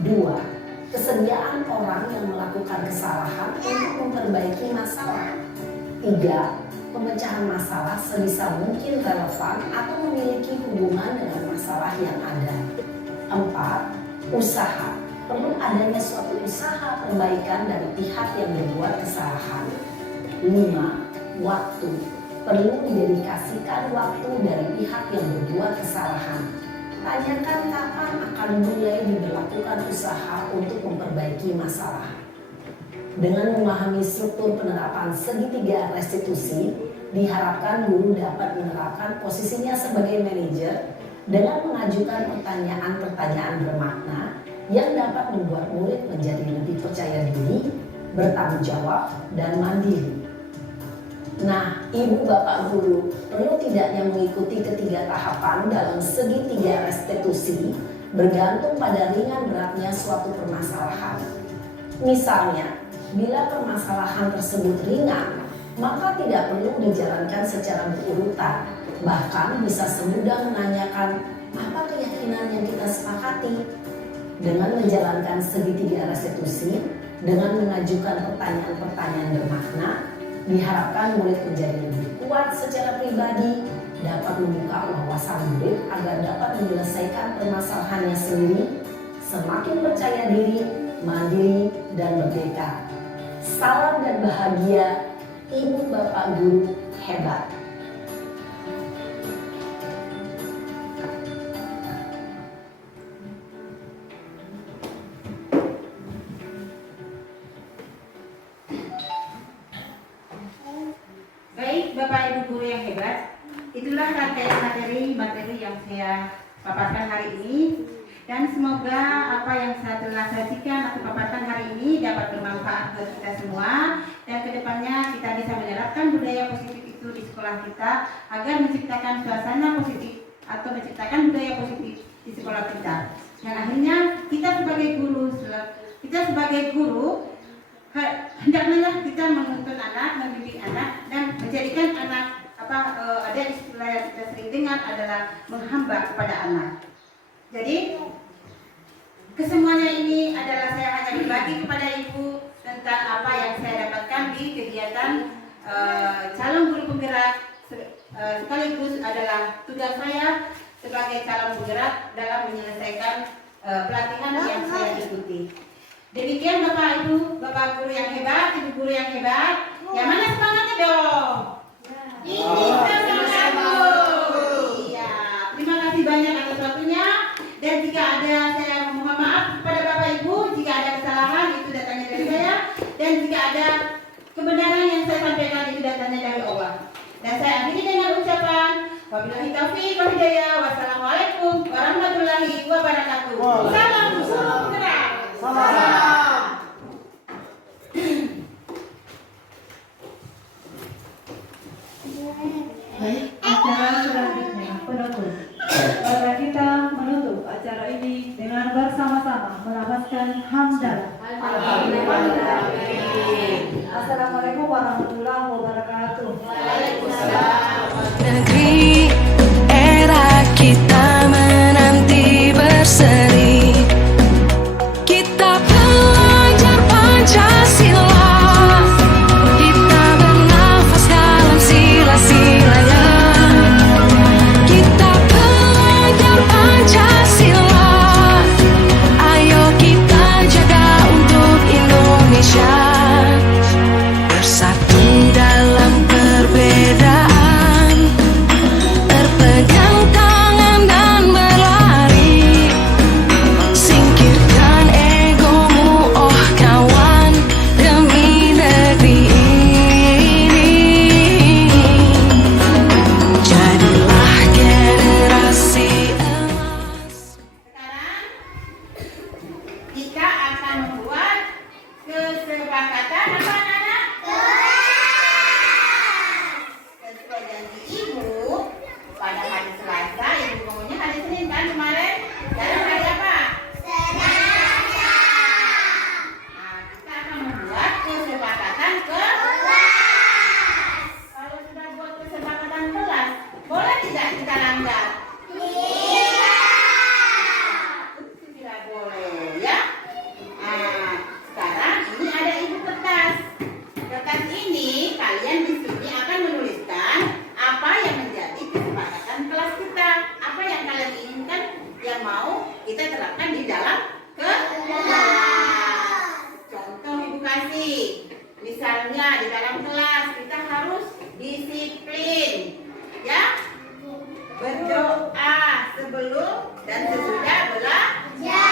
2. Kesediaan orang yang melakukan kesalahan untuk memperbaiki masalah. 3. Pemecahan masalah sebisa mungkin relevan atau memiliki hubungan dengan masalah yang ada. 4. Usaha. Perlu adanya suatu usaha perbaikan dari pihak yang berbuat kesalahan. 5. Waktu. Perlu didedikasikan waktu dari pihak yang berbuat kesalahan. Tanyakan kapan akan mulai diberlakukan usaha untuk memperbaiki masalah. Dengan memahami struktur penerapan segitiga restitusi, diharapkan guru dapat menerapkan posisinya sebagai manajer dengan mengajukan pertanyaan-pertanyaan bermakna yang dapat membuat murid menjadi lebih percaya diri, bertanggung jawab, dan mandiri. Nah, Ibu Bapak Guru perlu tidaknya mengikuti ketiga tahapan dalam segitiga restitusi bergantung pada ringan beratnya suatu permasalahan. Misalnya, bila permasalahan tersebut ringan, maka tidak perlu dijalankan secara berurutan. Bahkan bisa semudah menanyakan apa keyakinan yang kita sepakati. Dengan menjalankan segitiga restitusi, dengan mengajukan pertanyaan-pertanyaan bermakna, diharapkan murid menjadi lebih kuat secara pribadi, dapat membuka wawasan murid agar dapat menyelesaikan permasalahannya sendiri, semakin percaya diri, mandiri, dan merdeka. Salam dan bahagia, Ibu Bapak Guru hebat. Baik, Bapak Ibu Guru yang hebat, itulah rangkaian materi yang saya paparkan hari ini. Dan semoga apa yang saya telah sajikan atau paparkan hari ini dapat bermanfaat buat kita semua, dan kedepannya kita bisa menerapkan budaya positif itu di sekolah kita agar menciptakan suasana positif atau menciptakan budaya positif di sekolah kita. Yang akhirnya kita sebagai guru hendaknya kita menuntun anak, membimbing anak, dan menjadikan anak ada istilah yang kita sering dengar adalah menghamba kepada anak. Jadi kesemuanya ini adalah saya hanya berbagi kepada ibu tentang apa yang saya dapatkan di kegiatan calon guru penggerak, sekaligus adalah tugas saya sebagai calon penggerak dalam menyelesaikan pelatihan yang saya ikuti. Demikian Bapak Ibu, Bapak guru yang hebat, Ibu guru yang hebat. Yang mana semangatnya dong? Ini semangatku. Iya, terima kasih banyak atas waktunya. Dan jika ada, saya mohon maaf kepada Bapak Ibu jika ada kesalahan, itu datangnya dari saya. Dan jika ada kebenaran yang saya sampaikan, itu datangnya dari Allah. Dan saya akhiri dengan ucapan wabillahi taufiq wal hidayah. Wassalamualaikum warahmatullahi wabarakatuh. Salam guru penggerak. Baik, acara selanjutnya penutup. Mari kita menutup acara ini dengan bersama-sama melafazkan hamdalah. Assalamualaikum warahmatullahi wabarakatuh. Negeri era kita menanti berseri, kita belajar Pancasila, kita bernafas dalam sila-silanya, kita belajar Pancasila, ayo kita jaga untuk Indonesia, bersatu dalam perbedaan, berpegang tangan dan berlari, singkirkan egomu oh kawan, demi negeri ini, jadilah generasi emas. Kita akan membuat kesepakatan apa anak? Sesuai janji ibu pada hari Selasa, ibu ngomongnya hari Senin kan kemarin? Sekarang hari apa? Selasa. Nah, kita akan membuat kesepakatan kelas. Kalau sudah buat kesepakatan kelas, boleh tidak kita langgar? Tidak boleh ya. Nah, sekarang ini ada ibu kertas. Kertas ini kalian di sini akan menuliskan apa yang menjadi kesepakatan kelas kita, apa yang kalian inginkan yang mau kita terapkan di dalam kelas. Contoh ibu kasih, misalnya di dalam kelas kita harus disiplin, ya, berdoa sebelum dan sesudah belajar. Ya,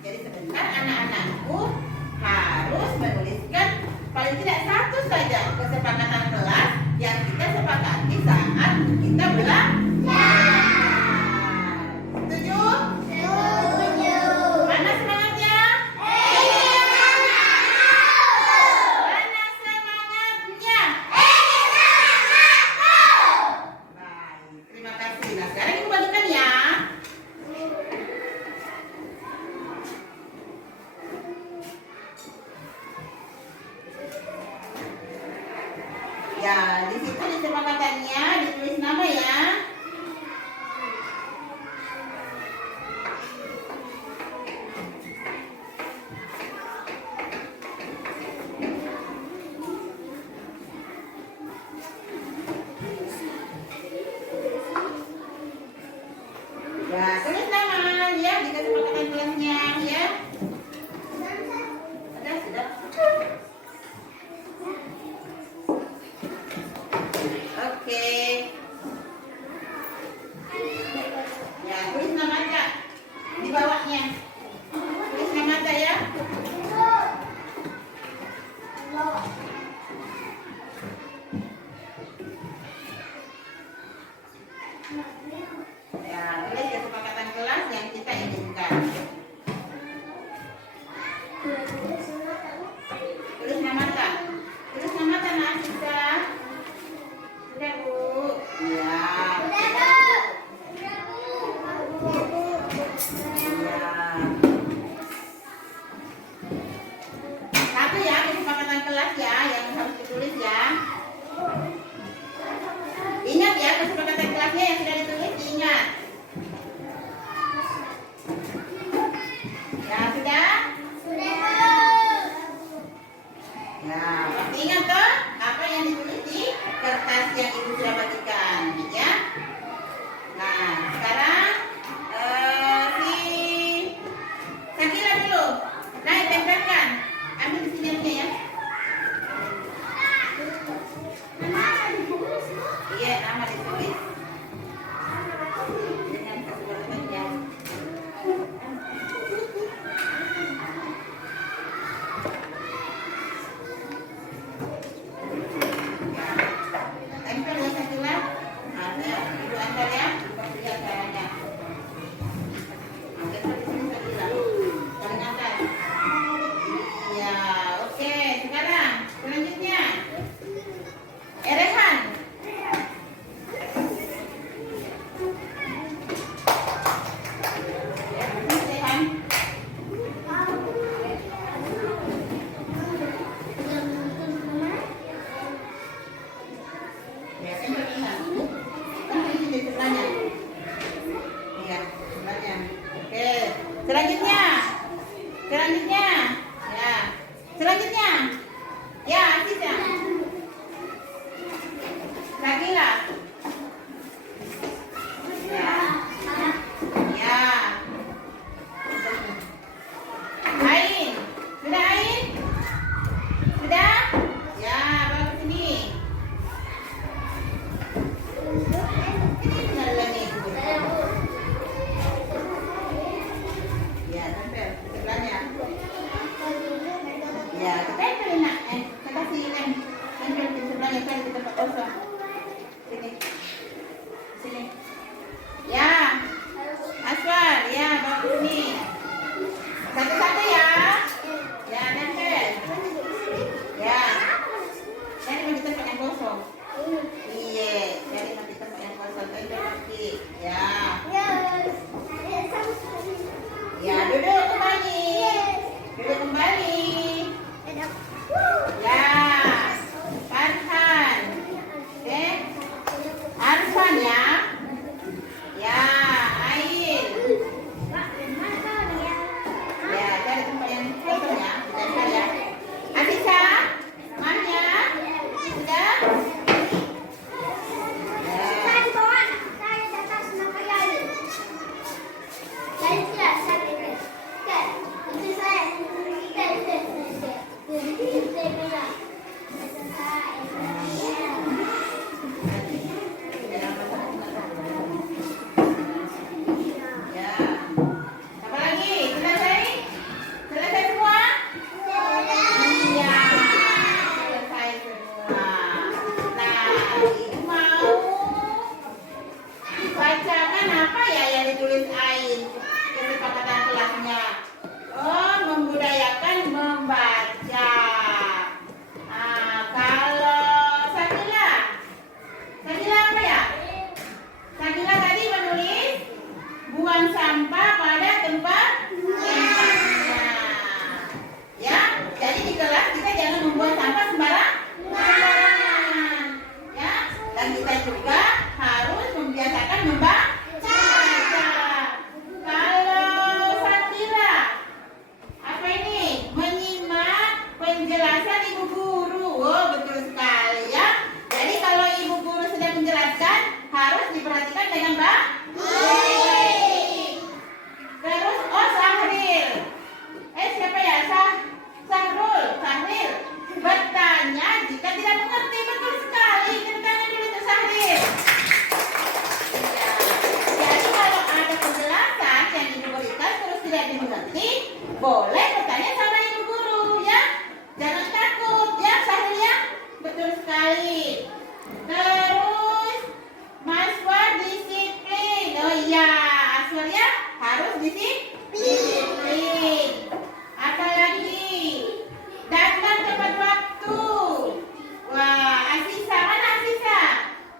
jadi sebentar anak-anakku harus menuliskan paling tidak satu saja kesepakatan kelas yang kita sepakati saat kita belajar. Setuju? Setuju. Mana semangatnya? Mana semangatnya? Baik, terima kasih. Nah, sekarang ibu bagikan ya. Ya, di situ kesepakatannya ditulis nama ya. Ya, tulis nama ya di kesepakatan kelasnya ya. Sudah. Oke. Ya, tulis nama aja di bawahnya. Tulis nama aja ya. Ya, tulis kesepakatan kelas yang kita Masih ingat toh apa yang ditulis di kertas yang ibu sudah bagikan, ya? Nah, sekarang si Sakila dulu. Naik tempelkan. Ambil di sini aja ya. Iya, nama ditulis. Dengan keseluruhannya. Tempel ya Sakila. Nah, ibu antar ya. Lihat caranya. Oke, di sini Sakila. Paling atas. Iya, oke. Sekarang selanjutnya. Rehan. Selanjutnya. Ya. Selanjutnya. Ya, Asisa. Sakila. Ya. Ya. Ain. Sudah Ain? Sudah? Ya, bawa ke sini. Tinggal lagi. Ya, tempel sebelahnya. Ya, tempelin nak. Kita kasih tempel di sebelahnya kan di tempat kosong. Sini. Sini. Ya. Aswar, ya, bawa ke sini. Satu-satu ya. Ya, tempel. Ya. Cari di tempat yang kosong. Iya, cari di tempat yang kosong. Tempel lagi. Ya. Ya, duduk kembali. Duduk kembali. Ya. Farhan. Oke. Arfan ya. Ya, Ain. Ya, cari tempat yang kosong ya. Tempel ya. Asisa, Manya. Sudah? Ya. Apa lagi? Selesai? Selesai semua? Iya. Selesai semua. Nah, ibu mau bacakan apa ya yang ditulis Ain? Kesepakatan kelasnya. Oh, membudayakan membaca. Kalau Sakila apa ya? Sakila tadi menulis buang sampah pada tempatnya. Ya, jadi di kelas kita jangan membuang sampah sembarangan. Ya, dan kita juga harus membiasakan membaca. Kalau Sakila apa ini? Menyimak penjelasan ibu guru. Oh, betul sekali ya. Jadi kalau ibu guru sedang menjelaskan harus diperhatikan dengan baik. Terus Sahril. Siapa ya? Sahril bertanya jika tidak mengerti. Betul sekali. Kita tanya dulu untuk Sahril. Ya. Jadi kalau ada penjelasan yang ibu berikan terus tidak dimengerti, boleh bertanya sama ibu guru ya. Jangan takut ya Sahril ya. Betul sekali. Terus Maswar disiplin. Oh iya, Aswar ya harus disiplin. Apalagi datang tepat waktu. Wah, Asisa, mana Asisa?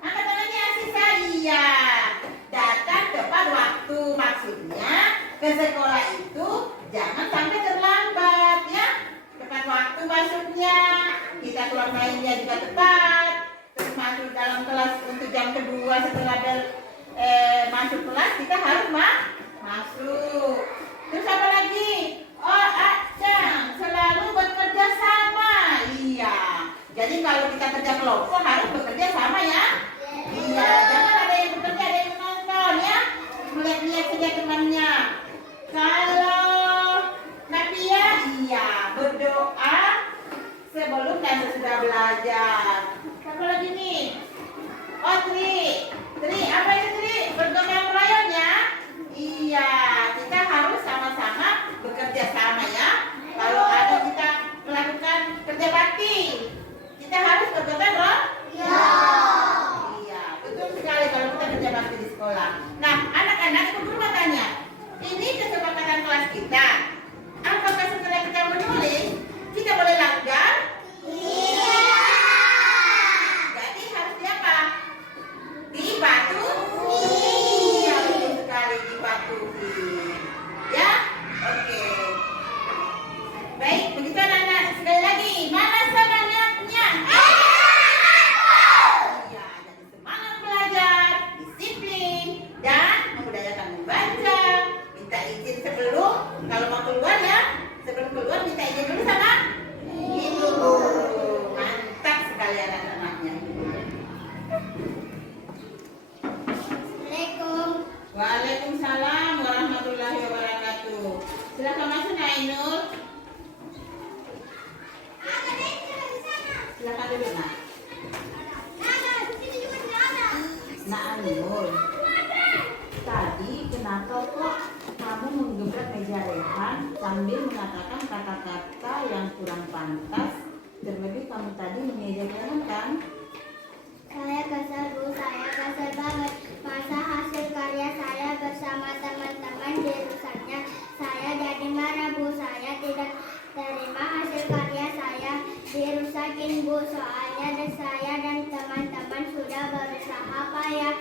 Angkat tangannya Asisa. Iya, datang tepat waktu. Maksudnya ke sekolah itu jangan sampai terlambat ya. Tepat waktu masuknya. Kita keluar mainnya juga tepat. Terus masuk dalam kelas untuk jam kedua setelah masuk kelas kita harus masuk. Terus apa lagi? Oh, Acang selalu bekerja sama. Iya. Ya, oke. Baik, begitu anak-anak. Sekali lagi, mana semangatnya? Ya, jadi semangat belajar, disiplin, dan membudayakan membaca. Minta izin sebelum, kalau mau keluar ya, sebelum keluar minta izin dulu sama ibu. Mantap sekali anak-anaknya. Assalamualaikum. Waalaikumsalam warahmatullahi wabarakatuh. Silakan masuk Nak Ainul. Silakan duduk Nak. Nak Ainul. Tadi kenapa kok kamu menggebrak meja Rehan sambil mengatakan kata-kata yang kurang pantas? Terlebih kamu tadi mengejek Rehan kan? Saya kesel Bu, saya kesel banget. Masa hasil karya saya bersama teman-teman dirusaknya. Saya jadi marah Bu, saya tidak terima hasil karya saya dirusakin Bu. Soalnya saya dan teman-teman sudah berusaha payah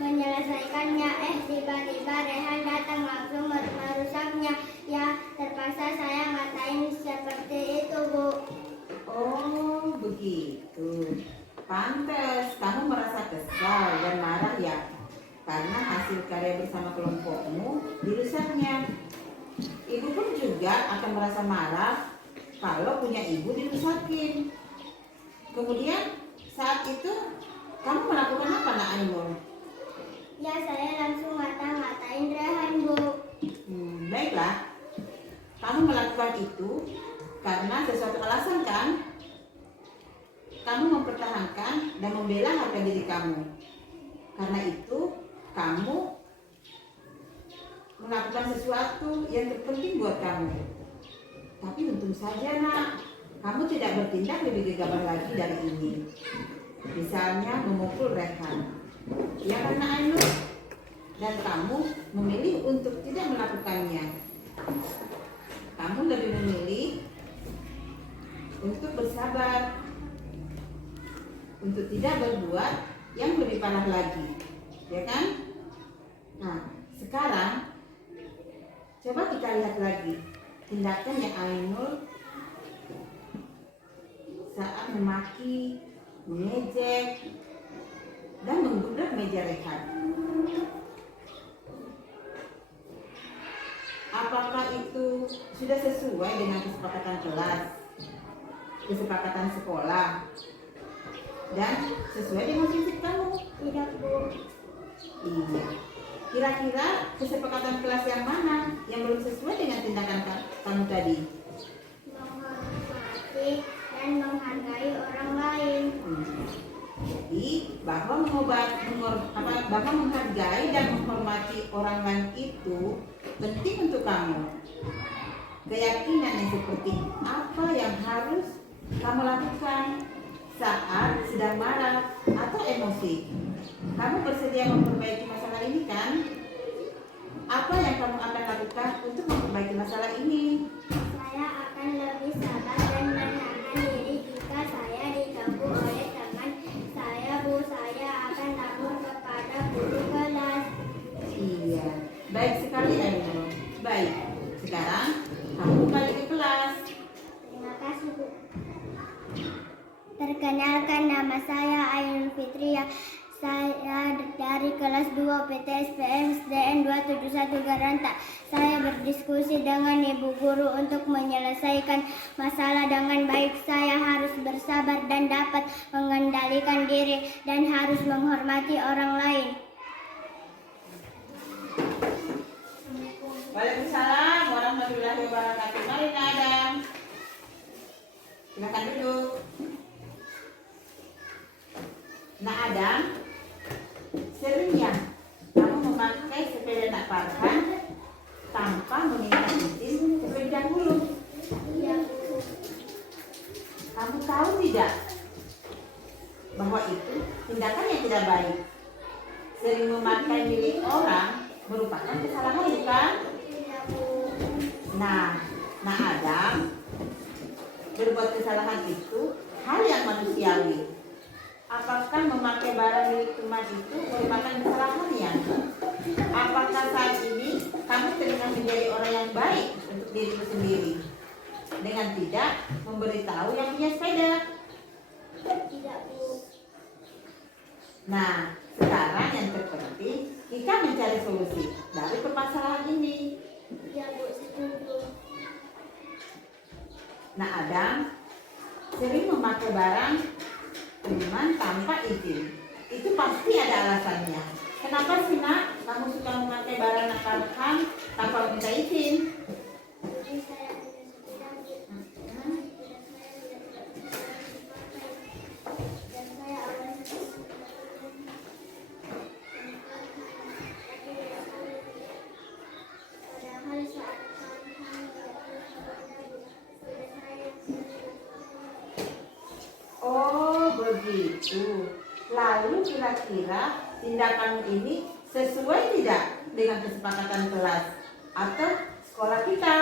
menyelesaikannya. Tiba-tiba Rehan datang langsung merusaknya. Ya, terpaksa saya ngatain seperti itu Bu. Oh, begitu. Pantes, kamu merasa kesal dan marah ya? Karena hasil karya bersama kelompokmu dirusaknya. Ibu pun juga akan merasa marah kalau punya ibu dirusakin. Kemudian saat itu kamu melakukan apa Nak Ainul? Ya, saya langsung ngata-ngatain Rehan Bu. Baiklah, kamu melakukan itu karena sesuatu alasan kan? Kamu mempertahankan dan membela harga diri kamu. Karena itu, kamu melakukan sesuatu yang terpenting buat kamu. Tapi untung saja Nak, kamu tidak bertindak lebih gegabah lagi dari ini. Misalnya memukul Rehan. Ya karena Ainul. Dan kamu memilih untuk tidak melakukannya. Kamu lebih memilih untuk bersabar, untuk tidak berbuat yang lebih parah lagi, ya kan? Nah, sekarang coba kita lihat lagi tindakan yang Ainul saat memaki, mengejek, dan menggubrak meja Rehan. Apakah itu sudah sesuai dengan kesepakatan kelas, kesepakatan sekolah, dan sesuai dengan prinsip kamu? Tidak Bu. Iya. Kira-kira kesepakatan kelas yang mana yang belum sesuai dengan tindakan kamu tadi? Menghormati dan menghargai orang lain. Jadi bahwa menghargai dan menghormati orang lain itu penting untuk kamu. Keyakinan yang seperti apa yang harus kamu lakukan saat sedang marah atau emosi? Kamu bersedia memperbaiki masalah ini kan? Apa yang kamu akan lakukan untuk memperbaiki masalah ini? Saya akan lebih sabar dan menahan diri jika saya diganggu oleh teman saya Bu. Saya akan lapor kepada guru kelas. Iya, baik sekali Ainul. Baik, sekarang kamu kembali ke kelas. Terima kasih Bu. Perkenalkan, nama saya Ainul Fitria. Saya dari kelas 2 PTSPM SDN 271 Garanta. Saya berdiskusi dengan ibu guru untuk menyelesaikan masalah dengan baik. Saya harus bersabar dan dapat mengendalikan diri dan harus menghormati orang lain. Waalaikumsalam warahmatullahi wabarakatuh. Mari Nak Adam. Silakan duduk. Nak Adam, seringnya kamu memakai sepeda Nak Farhan tanpa meminta izin terlebih dahulu. Iya. Kamu tahu tidak bahwa itu tindakan yang tidak baik? Sering memakai milik orang merupakan kesalahan, bukan? Nah, Adam, berbuat kesalahan itu hal yang manusiawi. Apakah memakai barang milik teman itu merupakan kesalahan ya? Apakah saat ini kamu telah menjadi orang yang baik untuk dirimu sendiri dengan tidak memberitahu yang punya sepeda. Tidak, Bu. Nah, sekarang yang terpenting kita mencari solusi dari permasalahan ini. Ya, Bu, setuju. Nah, Adam sering memakai barang teman tanpa izin. Itu pasti ada alasannya. Kenapa sih, Nak, kamu suka memakai barang nakal-nakal tanpa minta izin? Jadi saya punya sepeda, Bu. Sepeda saya tidak dipakai. Dan saya awalnya padahal saat kawan-kawan sepeda saya Oh, begitu. Lalu kira-kira tindakan ini sesuai tidak dengan kesepakatan kelas atau sekolah kita?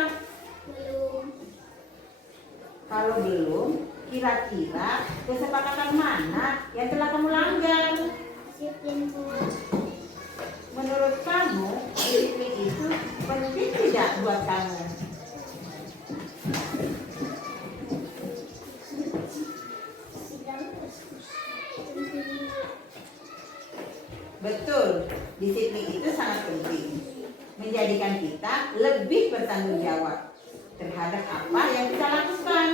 belum. Kalau belum, kira-kira kesepakatan mana yang telah kamu langgar? Disiplin, Bu. Menurut kamu, disiplin itu penting tidak buat kamu? Betul, disiplin itu sangat penting. Menjadikan kita lebih bertanggung jawab terhadap apa yang kita lakukan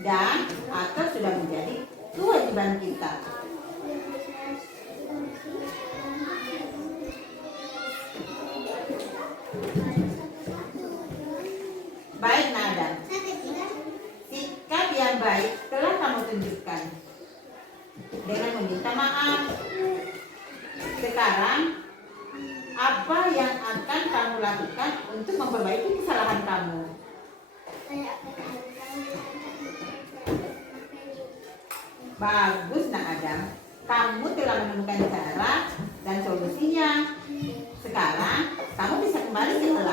dan atau sudah menjadi kewajiban kita. Baik, Nada. Sikap yang baik telah kamu tunjukkan dengan meminta maaf. Sekarang, apa yang akan kamu lakukan untuk memperbaiki kesalahan kamu? Saya akan berusaha Bagus, Nak Adam. Kamu telah menemukan cara dan solusinya. Sekarang, kamu bisa kembali ke kelas.